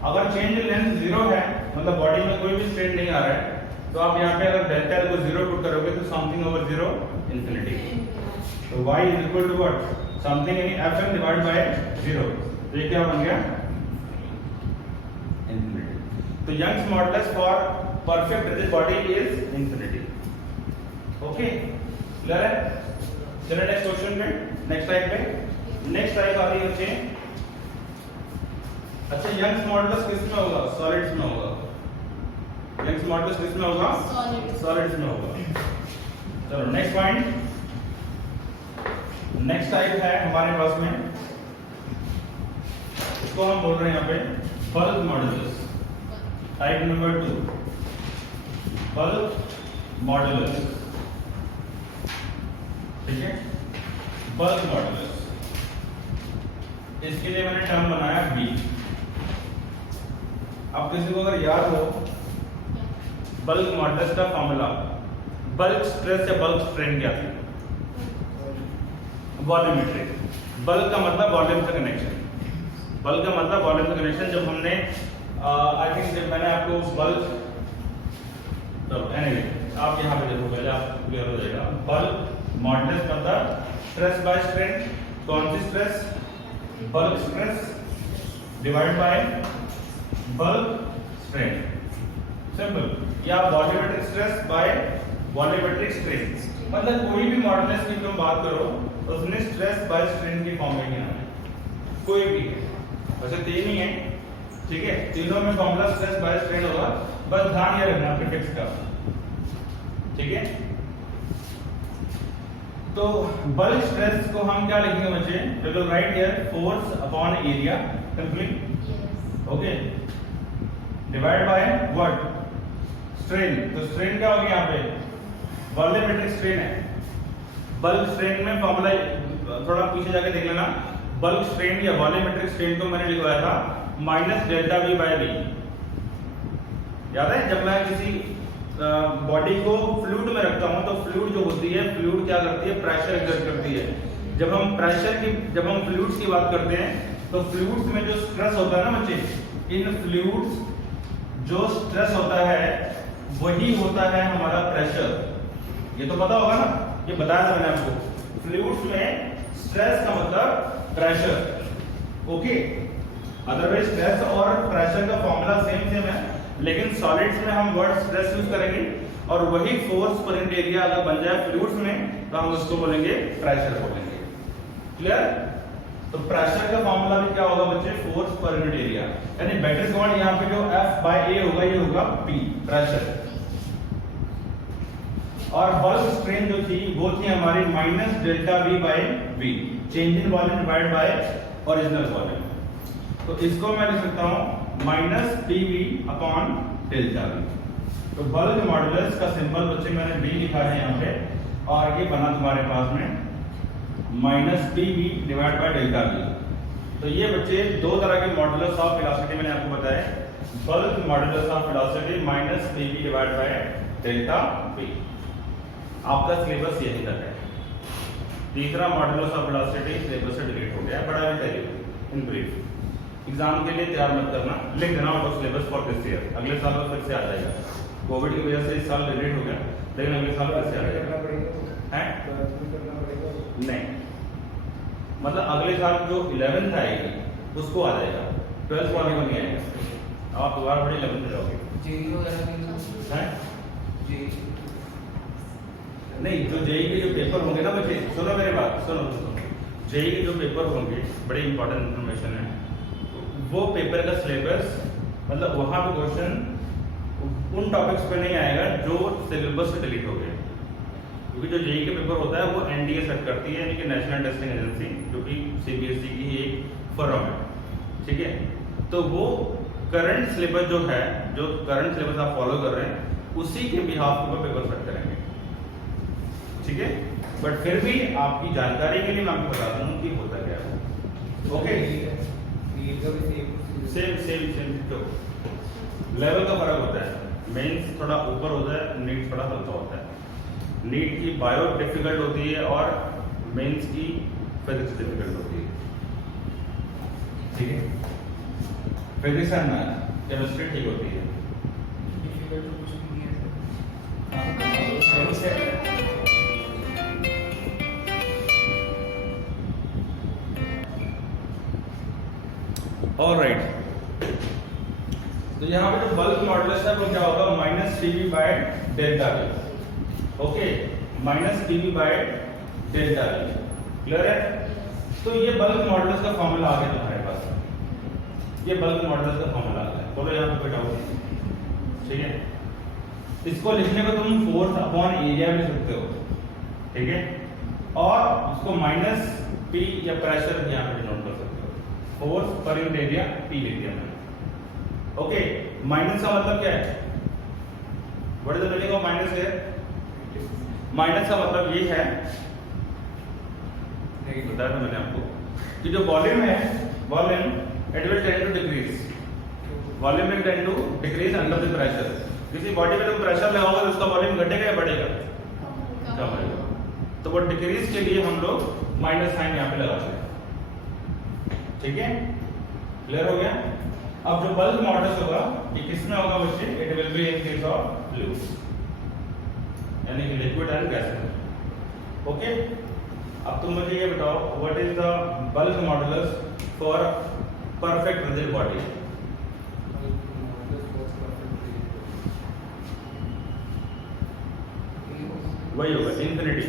अगर चेंज इन लेंथ 0 है, मतलब बॉडी में कोई भी स्ट्रेन नहीं आ रहा है, तो आप यहाँ पे अगर डेल्टा एल को 0 पुट करोगे तो समथिंग ओवर 0 इंफिनिटी। तो y is equal to what? Something in fm divide by 0। तो ये क्या बन गया? इंफिनिटी। तो Young's modulus for perfect rigid body is infinity. Okay, clear है? चलिए नेक्स्ट क्वेश्चन पे, नेक्स्ट टाइप पे। नेक्स्ट टाइप आ रही है बच्चे, अच्छा यंग्स मॉडुलस किस में होगा? सॉलिड्स में होगा। यंग्स मॉडुलस किस में होगा? सॉलिड्स में होगा। चलो नेक्स्ट पॉइंट, नेक्स्ट टाइप है हमारे पास में, इसको हम बोल रहे हैं यहाँ पे bulk modulus. Type number 2, bulk modulus, ठीक है। बल्क मॉडुलस, इसके लिए मैंने टर्म बनाया बी। अब किसी को अगर याद हो बल्क मॉडुलस का फॉर्मूला, बल्क स्ट्रेस या बल्क स्ट्रेन क्या थी? वॉल्यूमेट्रिक। बल्क का मतलब वॉल्यूम से कनेक्शन, बल्क का मतलब वॉल्यूम से कनेक्शन। जब हमने आई थिंक जब मैंने आपको बल्क, तो एनीवे आप यहाँ पे देखो, पहले आप क्लियर हो जाएगा। बल्क मॉडुलस मतलब स्ट्रेस बाय स्ट्रेन। कौन सी stress? Bulk stress divide by bulk strain, simple. या volumetric stress by volumetric strain, मतलब कोई भी मॉडुलस की तुम बात करो उसमें स्ट्रेस बाय स्ट्रेन की फॉर्म में ही आना है, कोई भी है। वैसे तीन ही है, ठीक है, तीनों में फॉर्मूला स्ट्रेस बाय स्ट्रेन होगा, बस ध्यान ये रखना प्रीफिक्स का, ठीक है। तो बल्क स्ट्रेस को हम क्या लिखेंगे बच्चे? We will write here force upon area simply, okay, divide by what? Strain. तो स्ट्रेन क्या होगी यहाँ पे? वॉल्यूमेट्रिक स्ट्रेन है। बल्क स्ट्रेन में फॉर्मूला थोड़ा पीछे जाके देख लेना। बल्क स्ट्रेन या वॉल्यूमेट्रिक स्ट्रेन को मैंने लिखवाया था minus delta V by V. याद है जब मैं किसी बॉडी को फ्लूइड में रखता हूं तो फ्लूइड जो होती है, फ्लूइड क्या करती है? प्रेशर एक्सर्ट करती है। जब हम फ्लूइड्स की बात करते हैं तो फ्लूइड्स में जो स्ट्रेस होता है ना बच्चे, इन फ्लूइड्स जो स्ट्रेस होता है वही होता है हमारा प्रेशर। ये तो पता होगा ना, ये बताया था मैंने आपको। फ्लूइड्स में स्ट्रेस का मतलब प्रेशर, ओके। अदरवाइज स्ट्रेस और प्रेशर का फॉर्मूला सेम है, लेकिन सॉलिड्स में हम वर्ड स्ट्रेस यूज करेंगे और वही फोर्स पर यूनिट एरिया अगर बन जाए फ्लूइड्स में तो हम उसको बोलेंगे प्रेशर बोलेंगे। क्लियर? तो प्रेशर का फॉर्मूला भी क्या होगा बच्चे, फोर्स पर यूनिट एरिया, यानी बेटर कमांड यहाँ पे जो F/A होगा ये होगा P प्रेशर, और बल्क स्ट्रेन जो थी वो थी हमारी minus delta V/V, change in volume divide by original volume. तो इसको मैं लिख सकता हूं minus PV upon delta V। तो बल्क मॉडुलस का सिंबल बच्चे मैंने B लिखा है यहाँ पे, और ये बना तुम्हारे पास में minus PV divide by delta V। तो ये बच्चे दो तरह के मॉडुलस ऑफ वेलोसिटी मैंने आपको बताया, bulk modulus of velocity minus PV divide by delta V। आपका सिलेबस यही तक है। तीसरा मॉडुलस ऑफ वेलोसिटी सिलेबस से डिलीट हो गया, बड़ा टेल इन ब्रीफ। एग्जाम के लिए तैयार मत करना, लिख देना out of syllabus for this year, अगले साल फिर से आ जाएगा। कोविड की वजह से इस साल डिलीट हो गया, लेकिन अगले साल फिर से आ जाएगा। हैं? नहीं, मतलब अगले साल जो 11th आएगी उसको आ जाएगा, 12th वाले को नहीं आएगा। आप दोबारा बड़ी 11th में जाओगे। जेईई वगैरह नहीं हैं? जेईई नहीं, जो जेईई के जो पेपर होंगे ना बच्चे, सुनो मेरी बात, सुनो। जेईई के जो पेपर होंगे, बड़ी इंपॉर्टेंट इंफॉर्मेशन है, वो पेपर का सिलेबस, मतलब वहां पे क्वेश्चन उन टॉपिक्स पे नहीं आएगा जो सिलेबस से डिलीट हो गए, क्योंकि जो जेईई के पेपर होता है वो एनडीए सेट करती है, यानी कि नेशनल टेस्टिंग एजेंसी, जो कि सीबीएसई की ही एक फर्म है, ठीक है। तो वो करंट सिलेबस जो है, जो करंट सिलेबस आप फॉलो कर रहे हैं, उसी के बिहाफ पर पेपर सेट करेंगे, ठीक है। बट फिर भी आपकी जानकारी के लिए मैं आपको बता दूं कि होता क्या है। ओके, सेम तो लेवल का फर्क होता है, मेंस थोड़ा ऊपर होता है, नीट थोड़ा हल्का होता है। नीट की बायो डिफिकल्ट होती है और मेंस की फिजिक्स डिफिकल्ट होती है, ठीक है। फिजिक्स एंड मैथ, केमिस्ट्री ठीक होती है। ऑलराइट, तो यहाँ पे जो बल्क मॉडुलस है वो क्या होगा, minus PV by delta V। Okay, minus PV by delta V, clear है। तो ये बल्क मॉडुलस का फॉर्मूला आ गया तुम्हारे पास, ये बल्क मॉडुलस का फॉर्मूला आ गया। बोलो यहाँ पे बैठा, ठीक है। इसको लिखने को तुम फोर्स अपॉन एरिया भी लिख सकते हो, ठीक है, और उसको माइनस P या प्रेशर भी यहाँ पे डिनोट कर सकते हो, force per unit area P लिख दिया मैंने। ओके, माइनस का मतलब क्या है, what is the meaning of minus है? माइनस का मतलब ये है, बताया था मैंने आपको, कि जो वॉल्यूम है, volume it will tend to decrease, volume will tend to decrease under the pressure. किसी बॉडी में तुम प्रेशर लगाओगे तो उसका वॉल्यूम घटेगा या बढ़ेगा? कम होगा। तो वो डिक्रीज के लिए हम लोग माइनस साइन यहाँ पे लगाते हैं, ठीक है, क्लियर हो गया। अब जो बल्क मॉडुलस होगा ये किसमें होगा बच्चे, it will be in case of fluids, यानी कि लिक्विड एंड गैस में। ओके, अब तुम मुझे ये बताओ, what is the bulk modulus for perfect rigid body? वही होगा infinity.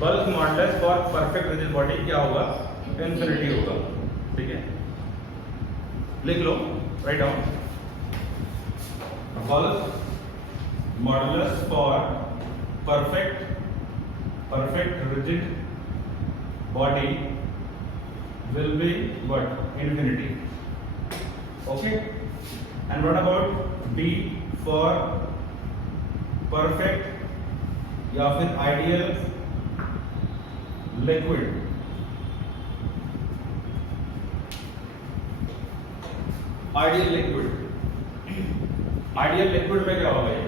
Bulk modulus for perfect rigid body क्या होगा, इंफिनिटी होगा, ठीक है। लिख लो, right down, bulk modulus for perfect rigid body will be what, infinity, okay. And what about B for perfect या फिर ideal liquid? आइडियल लिक्विड में क्या होगा ये,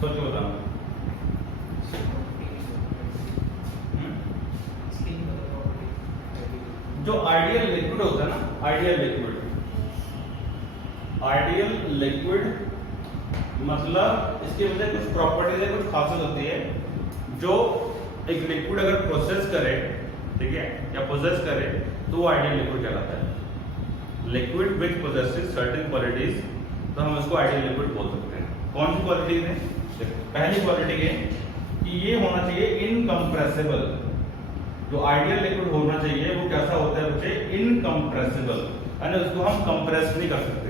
सोचो बताओ। जो आइडियल लिक्विड होता है ना, आइडियल लिक्विड मतलब इसकी वजह कुछ प्रॉपर्टीज है, कुछ खासियत होती है। जो एक लिक्विड अगर प्रोसेस करे, ठीक है, या पोजेस करे तो वो आइडियल लिक्विड कहलाता है। लिक्विड विच पोजेसेस सर्टेन क्वालिटीज, तो हम उसको आइडियल लिक्विड बोल सकते हैं। कौन सी क्वालिटीज है? पहली क्वालिटी है कि ये होना चाहिए इनकम्प्रेसिबल। जो आइडियल लिक्विड होना चाहिए वो कैसा होता है बच्चे? इनकम्प्रेसिबल, यानी उसको हम कंप्रेस नहीं कर सकते।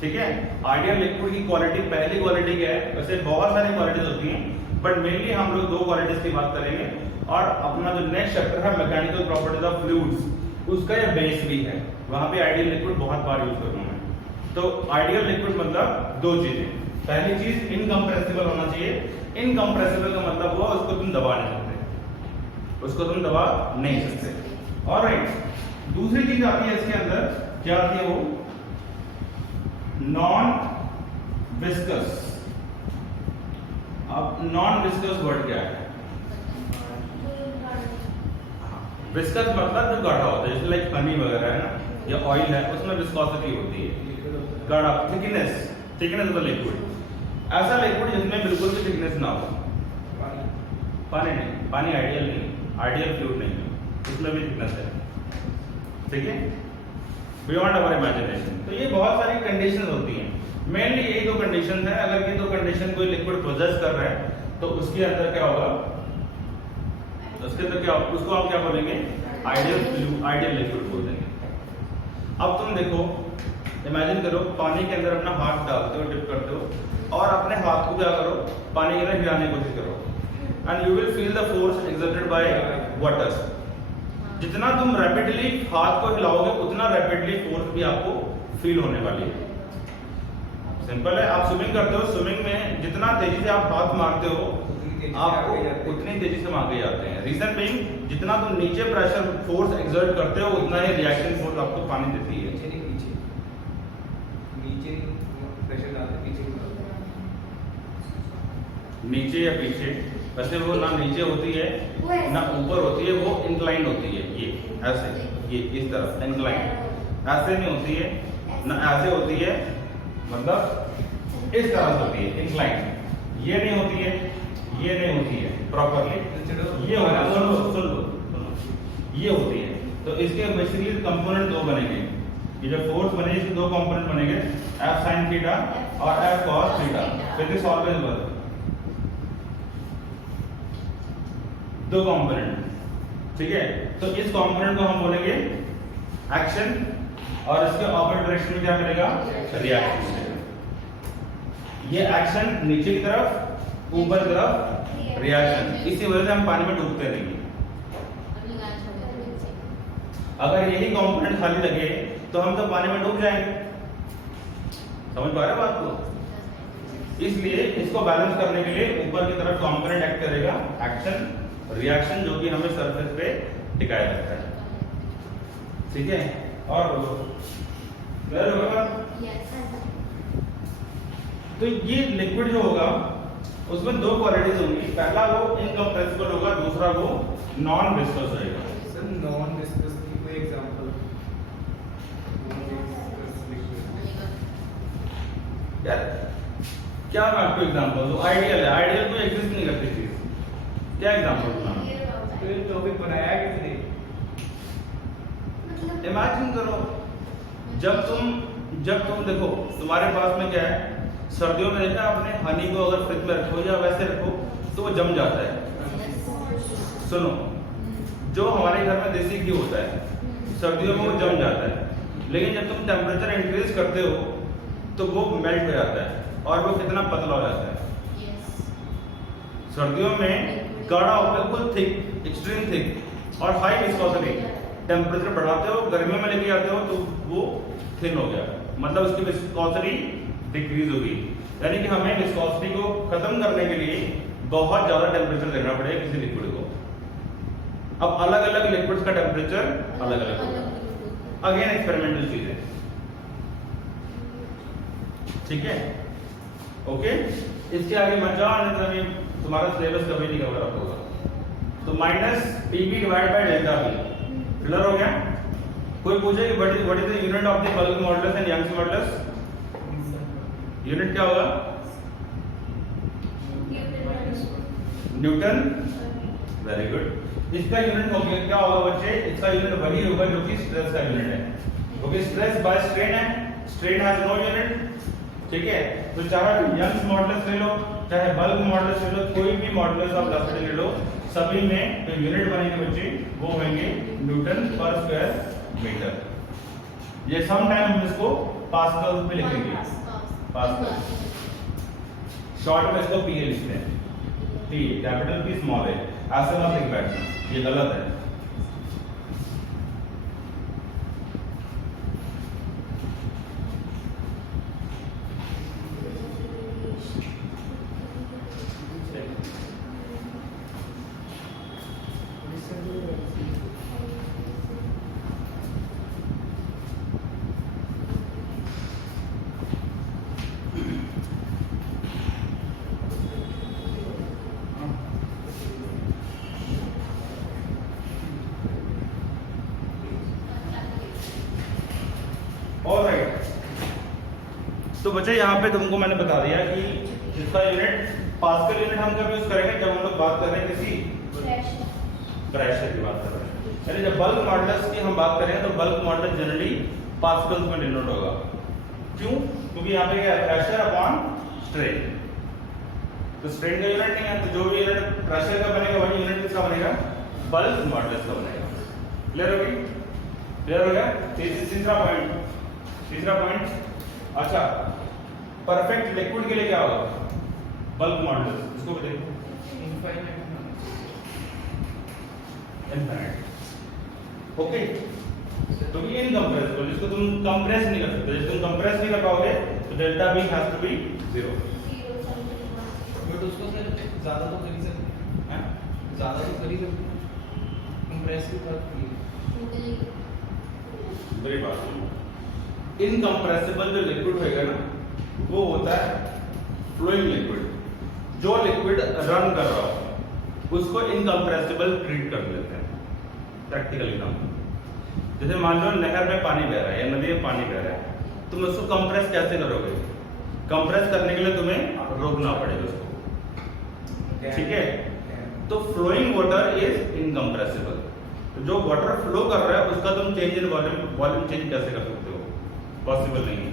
ठीक है, आइडियल लिक्विड की क्वालिटी, पहली क्वालिटी क्या है? वैसे बहुत सारी क्वालिटीज होती हैं, बट मेनली हम लोग दो क्वालिटीज की बात करेंगे। और अपना जो नेक्स्ट चैप्टर है मैकेनिकल प्रॉपर्टीज ऑफ फ्लूइड्स, उसका ये बेस भी है, वहां पे आइडियल लिक्विड बहुत बार यूज करूंगा मैं। तो आइडियल लिक्विड मतलब दो चीजें। पहली चीज इनकम्प्रेसिबल होना चाहिए। इनकम्प्रेसिबल का मतलब हुआ उसको तुम दबा नहीं सकते, उसको तुम दबा नहीं सकते। ऑलराइट, दूसरी चीज आती है इसके अंदर, क्या आती है? वो नॉन विस्कस। अब नॉन विस्कस वर्ड क्या है? विस्कस मतलब जो गाढ़ा होता है, जैसे लाइक हनी वगैरह है ना, या ऑयल है, उसमें विस्कोसिटी होती है, गाढ़ा, thickness, thickness of the liquid. ऐसा लिक्विड जिसमें बिल्कुल भी थिकनेस ना हो। पानी नहीं, पानी आइडियल नहीं, आइडियल फ्लूइड नहीं है, उसमें भी थिकनेस है। ठीक है, बियॉन्ड अवर इमेजिनेशन। तो ये बहुत सारी कंडीशंस होती हैं, मेनली यही दो कंडीशन है। अगर ये दो कंडीशन कोई लिक्विड पोजेस कर रहा है तो उसके अंदर क्या होगा? उसके अंदर क्या, उसको हम क्या बोलेंगे? आइडियल लिक्विड बोल देंगे। अब तुम देखो, इमेजिन करो पानी के अंदर अपना हाथ डालते हो, डिप करते हो, और अपने हाथ को क्या करो? पानी के अंदर हिलाने की कोशिश करो, and you will feel the force exerted by water. जितना तुम रैपिडली हाथ को हिलाओगे उतना रैपिडली फोर्स भी आपको फील होने वाली है। सिंपल है, आप स्विमिंग करते हो, स्विमिंग में जितना तेजी से आप हाथ मारते हो आपको उतनी तेजी से आगे जाते हैं। रीजन बीइंग, जितना तुम नीचे प्रेशर फोर्स एक्सर्ट करते हो उतना ही रिएक्शन फोर्स आपको पानी देती है। प्रेशर डालते नीचे या पीछे, वैसे वो ना नीचे होती है ना ऊपर होती है, वो इंक्लाइन होती है। ये ऐसे, ये इस तरफ इंक्लाइन, ऐसे नहीं होती है ना ऐसे होती है, मतलब इस तरह से होती है इंक्लाइन। ये नहीं होती है, ये नहीं होती है प्रॉपरली, ये होगा, सुन लो, ये होती है। तो इसके बेसिकली कंपोनेंट दो बनेंगे। ये जो फोर्स बने इसके दो कंपोनेंट बनेंगे, F sin थीटा और F cos theta. Physics always work, दो कंपोनेंट। ठीक है, तो इस कंपोनेंट को हम बोलेंगे एक्शन, और इसके ऑपोजिट डायरेक्शन में क्या मिलेगा? रिएक्शन। ये एक्शन नीचे की तरफ, ऊपर की तरफ रिएक्शन। इसी वजह से हम पानी में डूबते नहीं। अगर यही कंपोनेंट खाली लगे तो हम तो पानी में डूब जाएंगे। समझ पा रहे बात को? इसलिए इसको बैलेंस करने के लिए ऊपर की तरफ कंपोनेंट एक्ट करेगा, एक्शन, रिएक्शन, जो कि हमें सरफेस पे टिकाया रहता है। ठीक है, और बोलो, क्लियर होगा? तो ये लिक्विड जो होगा उसमें दो क्वालिटीज होंगी। पहला वो इनकम्प्रेसिबल होगा, दूसरा वो नॉन विस्कस रहेगा। सर नॉन विस्कस की कोई एग्जांपल? यार क्या मैं आपको एग्जांपल दूं? आइडियल है, आइडियल कोई एग्जिस्ट नहीं करती चीज, क्या एग्जांपल दूं? तो ये टॉपिक बनाया किसने? इमेजिन करो, जब तुम देखो तुम्हारे पास में क्या है, सर्दियों में देखा आपने, हनी को अगर फ्रिज में रखो या वैसे रखो तो वो जम जाता है। सुनो, जो हमारे घर में देसी घी होता है सर्दियों में वो जम जाता है, लेकिन जब तुम टेम्परेचर इंक्रीज करते हो तो वो मेल्ट हो जाता है और वो कितना पतला हो जाता है। सर्दियों में गाढ़ा होता है, बिल्कुल थिक, एक्सट्रीम थिक और हाई विस्कोसिटी। टेम्परेचर बढ़ाते हो, गर्मियों में लेके जाते हो तो वो थिन हो गया, मतलब उसकी विस्कोसिटी डिक्रीज होगी। यानी कि हमें विस्कोसिटी को खत्म करने के लिए बहुत ज्यादा टेम्परेचर देना पड़ेगा किसी लिक्विड को। अब अलग अलग लिक्विड्स का टेम्परेचर अलग अलग होगा। अगेन एक्सपेरिमेंटल चीज है, ठीक है, ओके। इसके आगे मजा आने तभी तुम्हारा सिलेबस कभी नहीं कवर अप होगा। तो minus PB divide by delta B, clear हो गया? कोई पूछे कि what is the unit of the bulk modulus and Young's modulus? Unit क्या होगा? Newton very good. इसका यूनिट हो गया, क्या होगा बच्चे, इसका यूनिट वही होगा जो कि स्ट्रेस का यूनिट है, क्योंकि स्ट्रेस बाय स्ट्रेन है, स्ट्रेन हैज नो यूनिट। ठीक है, तो चाहे यंग्स मॉडुलस ले लो, चाहे बल्क मॉडुलस ले लो, कोई भी मॉडुलस ऑफ वेलोसिटी ले लो, सभी में जो यूनिट बनेंगे बच्चे वो होंगे न्यूटन पर स्क्वायर मीटर। ये सम टाइम हम इसको पास्कल में लिखेंगे, पास्कल। शॉर्ट में इसको पीए लिखते हैं, टी कैपिटल पी स्मॉल ए, ऐसे मत लिख बैठना, ये गलत है। ऑलराइट, तो बच्चे यहाँ पे तुमको मैंने बता दिया कि इसका यूनिट पास्कल यूनिट हम कब यूज करेंगे, जब हम लोग बात कर रहे हैं किसी प्रेशर की बात कर रहे हैं। यानी जब बल्क मॉडुलस की हम बात करें तो बल्क मॉडुलस जनरली पास्कल्स में डिनोट होगा। क्यों? क्योंकि यहाँ पे क्या है, प्रेशर अपॉन स्ट्रेन। तो स्ट्रेन का यूनिट नहीं है, तो जो भी यूनिट प्रेशर का बनेगा वही यूनिट किसका बनेगा, बल्क मॉडुलस का बनेगा। क्लियर हो गई? क्लियर हो गया? तीसरा पॉइंट, तीसरा पॉइंट, अच्छा परफेक्ट लिक्विड के लिए क्या होगा, बल्क मॉडुलस, इसको भी देखो, इनफाइनाइट। ओके, तो ये इनकम्प्रेसिबल, जिसको तुम कंप्रेस नहीं कर सकते, जब तुम कंप्रेस नहीं कर पाओगे तो delta B has to be 0। But उसको सर ज्यादा तो कर ही सकते हैं, ज्यादा तो कर ही सकते हैं, कंप्रेस की बात की बड़ी बात है। इनकम्प्रेसिबल जो लिक्विड होएगा ना, वो होता है फ्लोइंग लिक्विड। जो लिक्विड रन कर रहा हो उसको इनकम्प्रेसिबल ट्रीट कर लेते हैं। प्रैक्टिकली काम, जैसे मान लो नहर में पानी बह रहा है या नदी में पानी बह रहा है, तुम उसको कंप्रेस कैसे करोगे? कंप्रेस करने के लिए तुम्हें रोकना पड़ेगा उसको, ठीक है? तो फ्लोइंग वाटर इज इनकम्प्रेसिबल। तो जो वाटर फ्लो कर रहा है उसका तुम चेंज इन वॉल्यूम चेंज कैसे कर सकते हो? पॉसिबल नहीं है।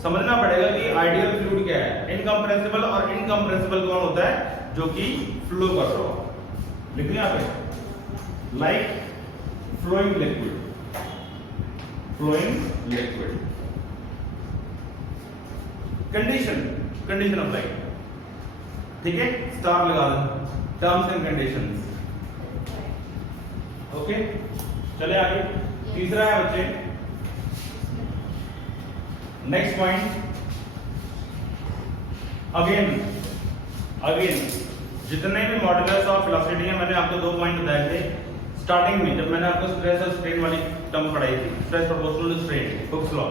समझना पड़ेगा कि आइडियल फ्लूइड क्या है, इनकम्प्रेसिबल, और इनकम्प्रेसिबल कौन होता है, जो कि फ्लो कर रहा हो। लिख लिया आपने, like flowing liquid, flowing liquid. Condition apply, ठीक है, स्टार लगा दो, टर्म्स एंड कंडीशंस। ओके, चले आगे। तीसरा है बच्चे, नेक्स्ट पॉइंट, अगेन जितने भी मॉडुलस ऑफ वेलोसिटी है, मैंने आपको 2 पॉइंट बताए थे स्टार्टिंग में, जब मैंने आपको स्ट्रेस और स्ट्रेन वाली टर्म पढ़ाई थी, stress proportional to strain, Hooke's law.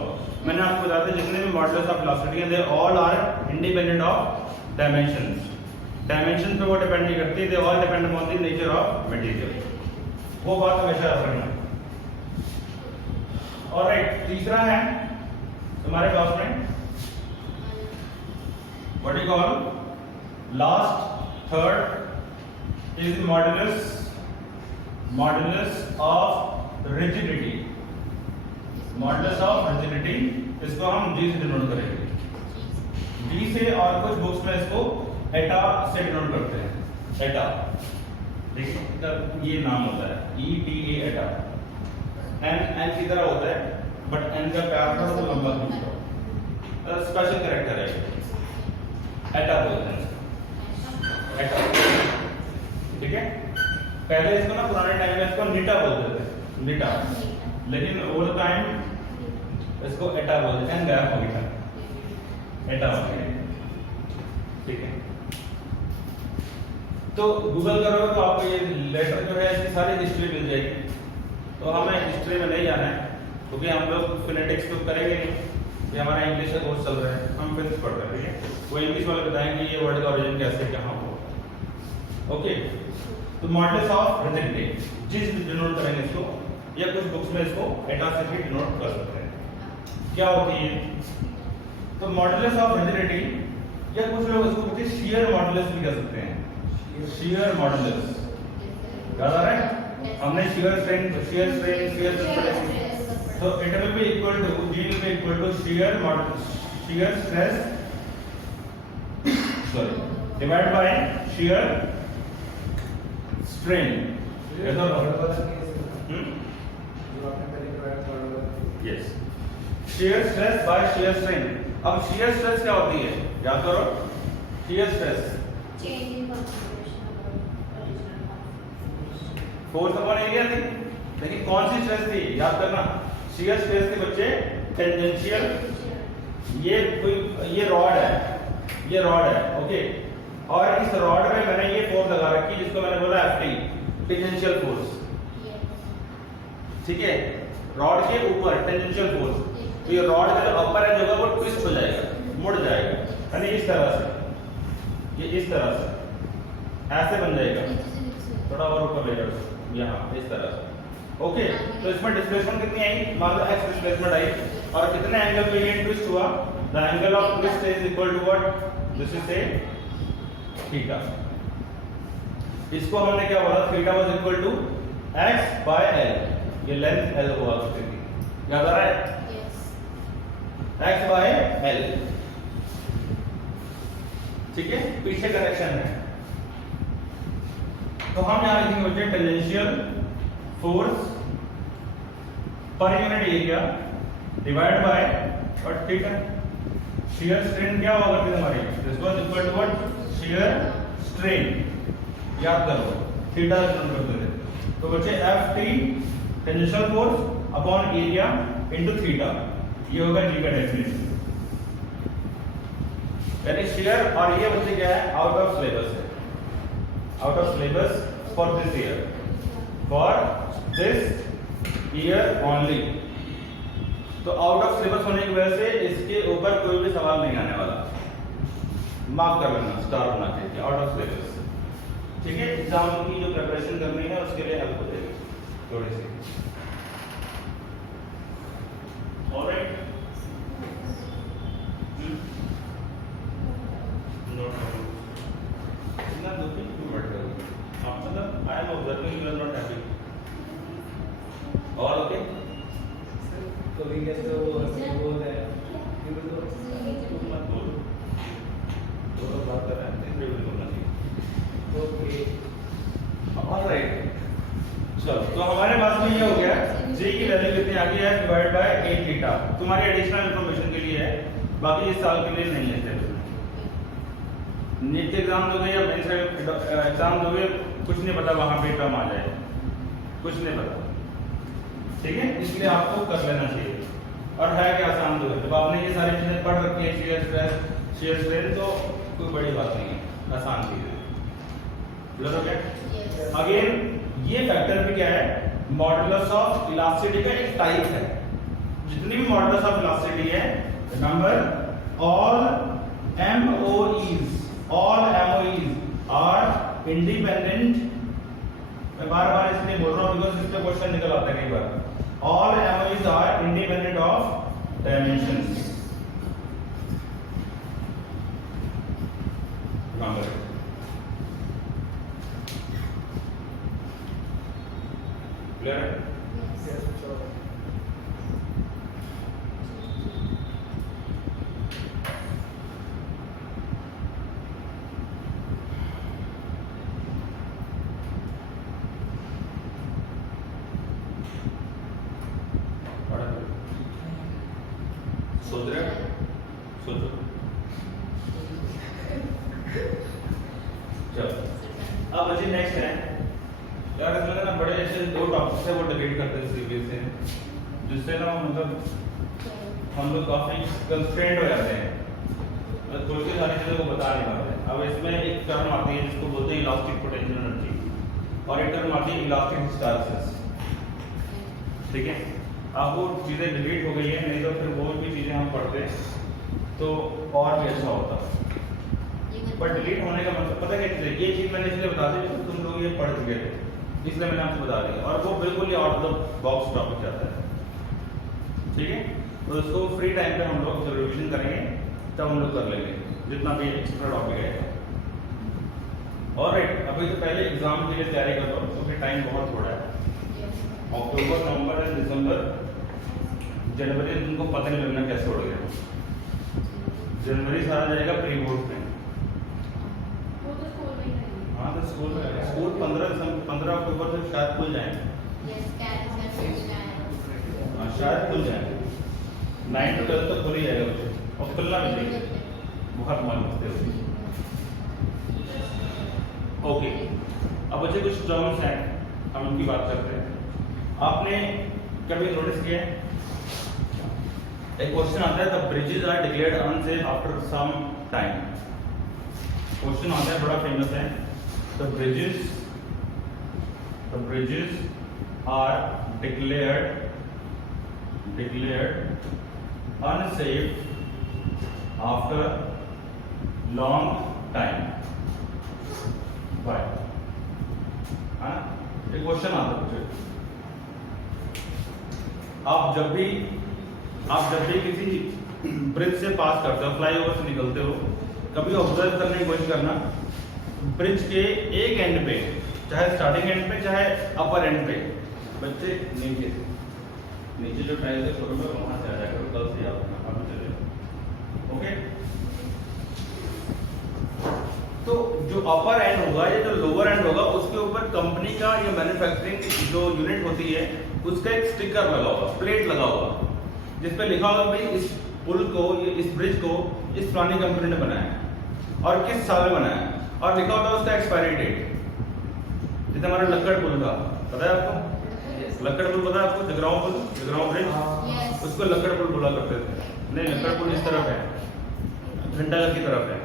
मैंने आपको बताया था जितने भी मॉडुलस ऑफ वेलोसिटी हैं, they all are independent of dimensions. Dimension पे वो डिपेंड नहीं करती, they all depend upon the nature of material. वो बात हमेशा याद रखना। ऑलराइट, तीसरा है तुम्हारे पास में what you call last third is modulus of rigidity. Modulus of rigidity, इसको हम जी से डिनोट करेंगे, जी से, और कुछ बुक्स में इसको एटा से डिनोट करते हैं, एटा। देखिए ये नाम होता है ETA एटा, एन की तरह होता है बट एन का प्यार थोड़ा सा लंबा खींचता है, स्पेशल कैरेक्टर है, एटा बोलते हैं एटा, ठीक है। पहले इसको ना पुराने टाइम में इसको नीटा बोलते थे, नीटा, लेकिन ओवर टाइम इसको एटा बोलते हैं, गैप हो गया, एटा हो गया, ठीक है। तो गूगल करोगे तो आपको ये लेटर जो है इसकी सारी हिस्ट्री मिल जाएगी। तो हमें हिस्ट्री में नहीं जाना है, क्योंकि हम लोग फिनेटिक्स तो करेंगे नहीं, ये हमारा इंग्लिश का कोर्स चल रहा है, हम फिजिक्स पढ़ रहे हैं, ठीक है। वो इंग्लिश वाले बताएंगे ये वर्ड का ओरिजिन कैसे कहाँ हुआ। ओके, तो मॉडुलस ऑफ रिजिडिटी, जिस डिनोट करेंगे इसको, या कुछ बुक्स में इसको एटा से भी डिनोट कर सकते हैं। क्या होती है तो मॉडुलस ऑफ रिजिडिटी, या कुछ लोग इसको शियर मॉडुलस भी कह सकते हैं, शियर मॉडुलस, याद आ रहा है? हमने shear strain so it will be equal to G will be equal to shear stress divided by shear strain. ऐसा yes, shear stress by shear strain. अब shear stress क्या होती है याद करो? shear stress force upon area थी, लेकिन कौन सी स्ट्रेस थी याद करना? shear stress थी बच्चे टेंजेंशियल। ये रॉड है ओके, और इस रॉड में मैंने ये फोर्स लगा रखी जिसको मैंने बोला Ft टेंजेंशियल फोर्स, ठीक है? रॉड के ऊपर टेंजेंशियल फोर्स, तो ये रॉड का जो अपर एज होगा वो ट्विस्ट हो जाएगा, मुड़ जाएगा, यानी इस तरह से, ये इस तरह से ऐसे बन जाएगा, थोड़ा और ऊपर ले जाओ यहाँ इस तरह से ओके। तो इसमें डिस्प्लेसमेंट कितनी आई? मान लो x डिस्प्लेसमेंट आई, और कितने एंगल पे ये ट्विस्ट हुआ? The angle of twist is equal to what? This is say theta. इसको हमने क्या बोला? Theta was equal to x by l, ये लेंथ l हुआ करती थी, याद आ रहा है? x बाय l, ठीक है? पीछे कनेक्शन है। तो हम यहां लिखेंगे बच्चे tangential force per unit area divide by और थीटा। शियर स्ट्रेन क्या हुआ करती है हमारी? This was equal to what? Shear strain, याद करो थीटा स्ट्रेन करते थे। तो बच्चे Ft tangential force upon area into theta, ये होगा जी का डेफिनेशन। यानी शियर, और ये बच्चे क्या है? आउट ऑफ सिलेबस है, out of syllabus for this year only। तो आउट ऑफ सिलेबस होने की वजह से इसके ऊपर कोई भी सवाल नहीं आने वाला, मार्क कर लेना स्टार बना के आउट ऑफ सिलेबस, ठीक है? एग्जाम की जो प्रिपरेशन करनी है उसके लिए हेल्प हो जाएगी थोड़ी सी। Alright, I am observing you are not happy. All okay? तो भी कैसे वो है कि मत बोलो, दो बात कर रहे हैं, तीसरे भी बोलना चाहिए ओके। ऑलराइट, चलो तो हमारे पास में ये हो गया जी की वैल्यू कितनी आ गई है डिवाइड बाय a थीटा। तुम्हारी एडिशनल इंफॉर्मेशन के लिए है, बाकी इस साल के लिए नहीं है। नीट एग्जाम दोगे या मेंस एग्जाम दोगे, कुछ नहीं पता वहां पे टर्म आ जाए, कुछ नहीं पता, ठीक है? इसलिए आपको कर लेना चाहिए। और है क्या आसान दो, जब आपने ये सारी चीजें पढ़ रखी है, शियर स्ट्रेस शियर स्ट्रेन, तो कोई बड़ी बात नहीं है, आसान चीज है। क्लियर हो गया? अगेन ये फैक्टर भी क्या है? मॉडुलस ऑफ इलास्टिसिटी का एक टाइप है। जितनी भी मॉडुलस ऑफ इलास्टिसिटी है, remember all MOEs are independent. मैं बार-बार इसलिए बोल रहा हूं बिकॉज़ इस पे क्वेश्चन निकल आता है कई बार। All MOEs are independent of dimensions. Remember clear है? सोच रहे हो? सोचो। चलो अब बच्चे नेक्स्ट है यार, इसमें ना बड़े ऐसे दो टॉपिक्स है वो डिलीट करते हैं सीबीएस से, जिससे ना मतलब हम लोग काफी कंस्ट्रेंट हो जाते हैं, मतलब खुल के सारी चीजों को बता नहीं पाते। अब इसमें एक टर्म आती है जिसको बोलते हैं इलास्टिक पोटेंशियल एनर्जी, और एक टर्म आती है इलास्टिक हिस्टैरिसीस, ठीक है? अब वो चीज़ें डिलीट हो गई है, नहीं तो फिर वो भी चीज़ें हम पढ़ते तो और भी अच्छा होता। पर डिलीट होने का मतलब पता क्या चीज़, ये चीज़ मैंने इसलिए बता दी क्योंकि तुम लोग ये पढ़ चुके थे, इसलिए मैंने आपको बता दिया, और वो बिल्कुल ही out of the box topic जाता है, ठीक है? तो उसको फ्री टाइम पे हम लोग जब रिविजन करेंगे तब हम लोग कर लेंगे, जितना भी एक्स्ट्रा टॉपिक है। ऑलराइट, अभी तो पहले एग्जाम के लिए तैयारी कर लो क्योंकि टाइम बहुत थोड़ा है। अक्टूबर, नवंबर एंड दिसंबर, जनवरी तुमको पता नहीं लगना कैसे उड़ गया। जनवरी सारा जाएगा प्री बोर्ड में। वो तो स्कूल में ही करेंगे। हाँ तो स्कूल 15 अक्टूबर से शायद खुल जाएंगे। यस, कैन है। हाँ शायद खुल जाएंगे। 9 to 12 तक खुल ही जाएगा बच्चे, और खुलना भी चाहिए, बहुत मन होते हो। ओके, अब बच्चे कुछ टर्म्स हैं, हम उनकी बात करते हैं। आपने कभी नोटिस किया है, एक क्वेश्चन आता है the bridges are declared unsafe after some time. Question आता है, बड़ा फेमस है, the bridges are declared unsafe after long time. Why? हाँ, एक क्वेश्चन आता है। आप जब भी किसी ब्रिज से पास करते हो, फ्लाईओवर से निकलते हो, कभी ऑब्जर्व करने की कोशिश करना, ब्रिज के एक एंड पे, चाहे स्टार्टिंग एंड पे चाहे अपर एंड पे, बच्चे नीचे जो टाइल है छोड़ में वहां से आ जाएगा, कल से आप चले। ओके, तो जो अपर एंड होगा या जो लोअर एंड होगा उसके ऊपर कंपनी का या मैन्युफैक्चरिंग जो यूनिट होती है उसका एक स्टिकर लगा होगा, प्लेट लगा होगा, जिस पे लिखा होगा भाई इस पुल को, इस ब्रिज को इस पुरानी कंपनी ने बनाया और किस साल में बनाया, और लिखा होता है उसका एक्सपायरी डेट। जैसे हमारा लक्कड़ पुल का पता है आपको, लक्कड़ पुल पता है आपको, जगरांव ब्रिज, उसको लक्कड़ पुल बोला करते थे। नहीं, लक्कड़ पुल इस तरफ है, घंटाघर की तरफ है,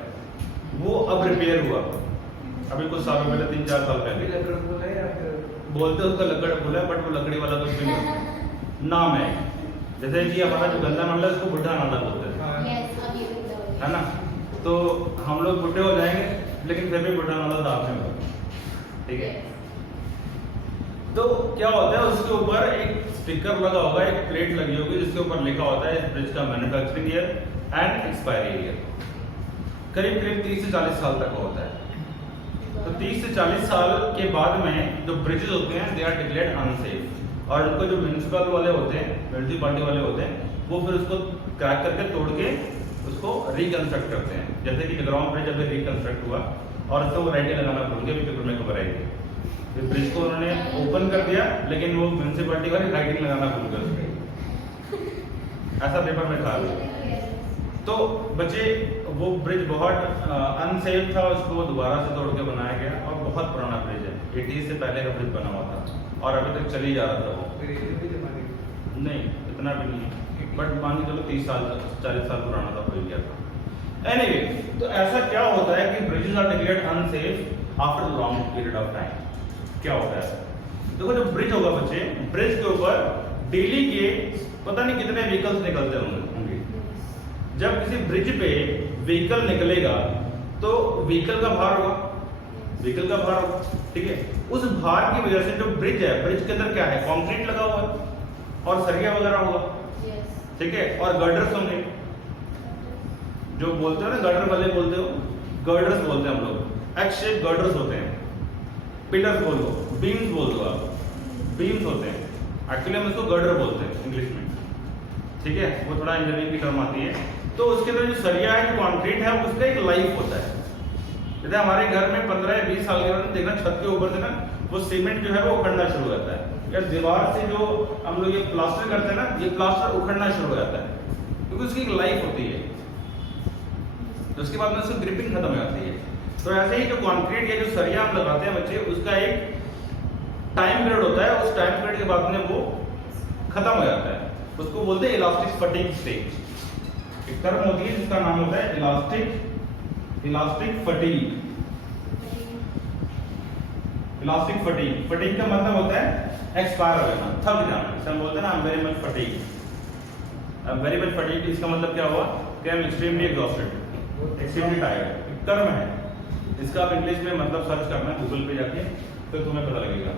वो अब रिपेयर हुआ अभी कुछ सालों पहले, 3-4 साल पहले। बोलते उसका लक्कड़ पुल है, बट वो लकड़ी वाला कुछ भी नहीं, नाम है। जैसे कि हमारा जो गंदा नाला है उसको बुढ़ा नाला बोलते हैं, है ना। तो हम लोग बुढ़े हो जाएंगे लेकिन फिर भी बुढ़ा नाला दाब में होगा, ठीक है। तो क्या होता है, उसके ऊपर एक स्टिकर लगा होगा, एक प्लेट लगी होगी जिसके ऊपर लिखा होता है इस ब्रिज का manufacturing year and expiry year. करीब 30 से 40 साल तक होता है। तो 30 से 40 साल के बाद में जो ब्रिजेस होते हैं दे आर डिक्लेयर्ड अनसेफ, और उनको जो म्यूनिसिपल वाले होते हैं, म्यूनिसिपालिटी वाले होते हैं, वो फिर उसको क्रैक करके तोड़ के उसको रिकंस्ट्रक्ट करते हैं। जैसे कि जगरांव ब्रिज अभी रिकंस्ट्रक्ट हुआ और उसको वो राइटिंग लगाना भूल गए, पेपर में खबर आई थी। ब्रिज को उन्होंने ओपन कर दिया लेकिन वो म्यूनिसिपालिटी वाले राइटिंग लगाना भूल गए उसके, ऐसा पेपर में था। तो बच्चे वो ब्रिज बहुत अनसेफ था, उसको दोबारा से तोड़ के बनाया गया, और बहुत पुराना ब्रिज है, 80 से पहले का ब्रिज बना हुआ था और अभी तक चल ही जा रहा था वो। नहीं, इतना भी नहीं, बट मान के चलो 30 साल 40 साल पुराना था, हो गया था। एनीवे, तो ऐसा क्या होता है कि bridges are declared unsafe after long period of time. क्या होता है, देखो जो ब्रिज होगा बच्चे, ब्रिज के ऊपर डेली के पता नहीं कितने व्हीकल्स निकलते होंगे। जब किसी ब्रिज पे व्हीकल निकलेगा तो व्हीकल का भार होगा, ठीक है। उस भार की वजह से जो ब्रिज है, ब्रिज के अंदर क्या है, कंक्रीट लगा हुआ है और सरिया वगैरह होगा, ठीक है, और गर्डर्स होंगे, जो बोलते हो ना गर्डर वाले बोलते हो, गर्डर्स बोलते हैं हम लोग, एक्स शेप गर्डर्स होते हैं, पिलर्स बोल दो, बीम्स बोल दो आप, बीम्स होते हैं, एक्चुअली हम इसको गर्डर बोलते हैं इंग्लिश में, ठीक है, वो थोड़ा इंजीनियरिंग की टर्म आती है। तो उसके अंदर जो सरिया है, जो कंक्रीट है, उसका एक लाइफ होता है। जैसे हमारे घर में 15 या 20 साल के बाद देखना छत के ऊपर से ना वो सीमेंट जो है वो उखड़ना शुरू हो जाता है, या दीवार से जो हम लोग ये प्लास्टर करते हैं ना, ये प्लास्टर उखड़ना शुरू हो जाता है, क्योंकि उसकी एक लाइफ होती है, तो उसके बाद में उसकी ग्रिपिंग खत्म हो जाती है। तो ऐसे ही जो कंक्रीट या जो सरिया हम लगाते हैं बच्चे, उसका एक टाइम पीरियड होता है, उस टाइम पीरियड के बाद में वो खत्म हो जाता है, उसको बोलते हैं इलास्टिक फटीग स्टेज। एक टर्म होती है जिसका नाम होता है elastic fatigue. Elastic fatigue, fatigue का मतलब होता है एक्सपायर हो जाना, थक जाना, इसे हम बोलते हैं ना very much fatigue. Very much fatigue इसका मतलब क्या हुआ कि I am extremely exhausted, extremely tired, एक टर्म है, इसका आप इंग्लिश में मतलब सर्च करना है गूगल पे जाके, तो तुम्हें पता लगेगा,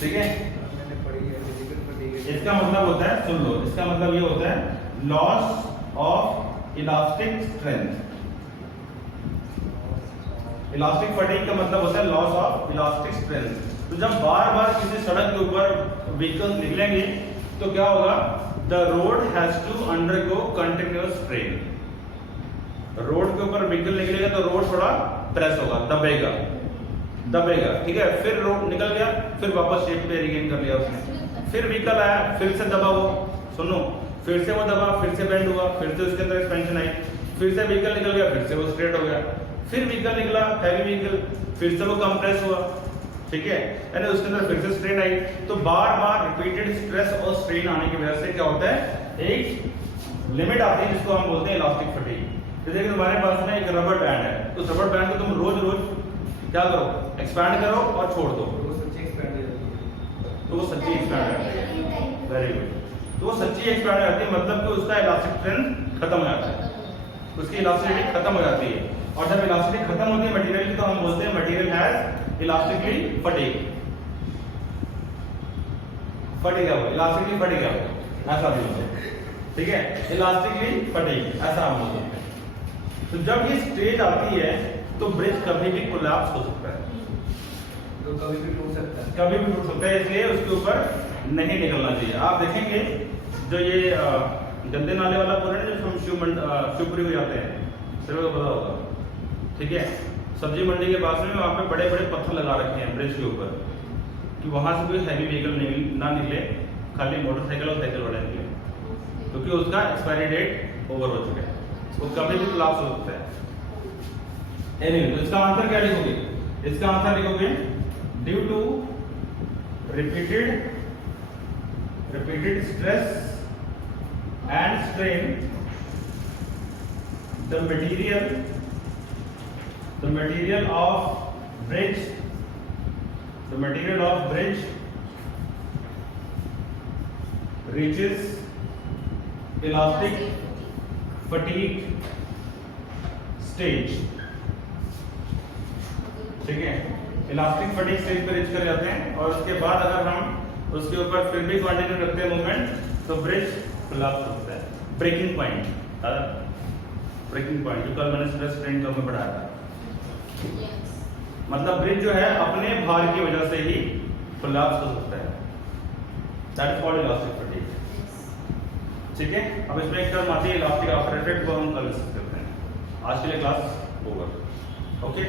ठीक है। इसका मतलब होता है, सुन लो, इसका मतलब ये होता है loss of elastic strength, elastic fatigue का मतलब होता है लॉस ऑफ इलास्टिक स्ट्रेंथ। तो जब बार बार किसी सड़क के ऊपर व्हीकल निकलेंगे तो क्या होगा, the road has to undergo continuous strain. Road के ऊपर व्हीकल निकलेगा तो रोड थोड़ा प्रेस होगा, दबेगा, ठीक है। फिर रोड निकल गया, फिर वापस शेप पे रिगेन कर लिया उसने, फिर व्हीकल आया, फिर से दबा वो, सुनो, फिर से वो दबा, फिर से बेंड हुआ, फिर से उसके अंदर एक्सपेंशन आई, फिर से व्हीकल निकल गया, फिर से वो स्ट्रेट हो गया, फिर व्हीकल निकला हैवी व्हीकल, फिर से वो कंप्रेस हुआ, ठीक है, यानी उसके अंदर फिर से स्ट्रेन आई। तो बार बार रिपीटेड स्ट्रेस और स्ट्रेन आने की वजह से क्या होता है, एक लिमिट आती है जिसको हम बोलते हैं इलास्टिक फटीग। जैसे कि तुम्हारे पास में एक रबर बैंड है, तो रबर बैंड को तुम रोज रोज क्या करो, एक्सपैंड करो और छोड़ दो, वो सच्ची एक्सपेंड हो जाती है। तो वो सच्ची एक्सपैंड है। Very good. तो वो सच्ची एक्सपैंड हो जाती है, मतलब कि उसका इलास्टिक स्ट्रेंथ खत्म हो जाता है, उसकी इलास्टिसिटी खत्म हो जाती है। और जब इलास्टिसिटी खत्म होती है मटेरियल की, तो हम बोलते हैं material has elastically fatigue. Fatigue है वो, इलास्टिकली फटीग है वो, ऐसा भी बोलते हैं, ठीक है, इलास्टिकली फटीग ऐसा हम बोलते हैं। तो जब ये स्टेज आती है तो ब्रिज कभी भी कोलैप्स हो सकता है, तो कभी भी टूट सकता है। कभी भी टूट सकता है, इसलिए उसके ऊपर नहीं निकलना चाहिए। आप देखेंगे जो ये गंदे नाले वाला पुल है, जो हम शिवपुरी को जाते हैं, सभी को पता होगा, ठीक है, सब्जी मंडी के पास में वहाँ पे बड़े बड़े पत्थर लगा रखे हैं ब्रिज के ऊपर, कि वहाँ से कोई हैवी व्हीकल ना निकले, खाली मोटरसाइकिल और साइकिल वाले निकले, क्योंकि उसका एक्सपायरी डेट ओवर हो चुका है, वो कभी भी कोलैप्स हो सकता है। एनीवे, तो इसका आंसर क्या लिखोगे, इसका आंसर लिखोगे due to repeated stress and strain, the material of bridge reaches elastic fatigue stage, ठीक है, इलास्टिक फटीग स्टेज पे रीच कर जाते हैं। और उसके बाद अगर हम उसके ऊपर फिर भी कंटिन्यू रखते हैं मूवमेंट, तो ब्रिज कोलैप्स होता है। ब्रेकिंग पॉइंट, जो कल मैंने स्ट्रेस स्ट्रेन जो में पढ़ाया था, मतलब ब्रिज जो है अपने भार की वजह से ही कोलैप्स हो सकता है, that is called elastic fatigue, ठीक है। अब इसमें एक टर्म आती है इलास्टिक आफ्टर इफेक्ट, वो हम कल डिस्कस करते हैं। आज के लिए क्लास ओवर, ओके।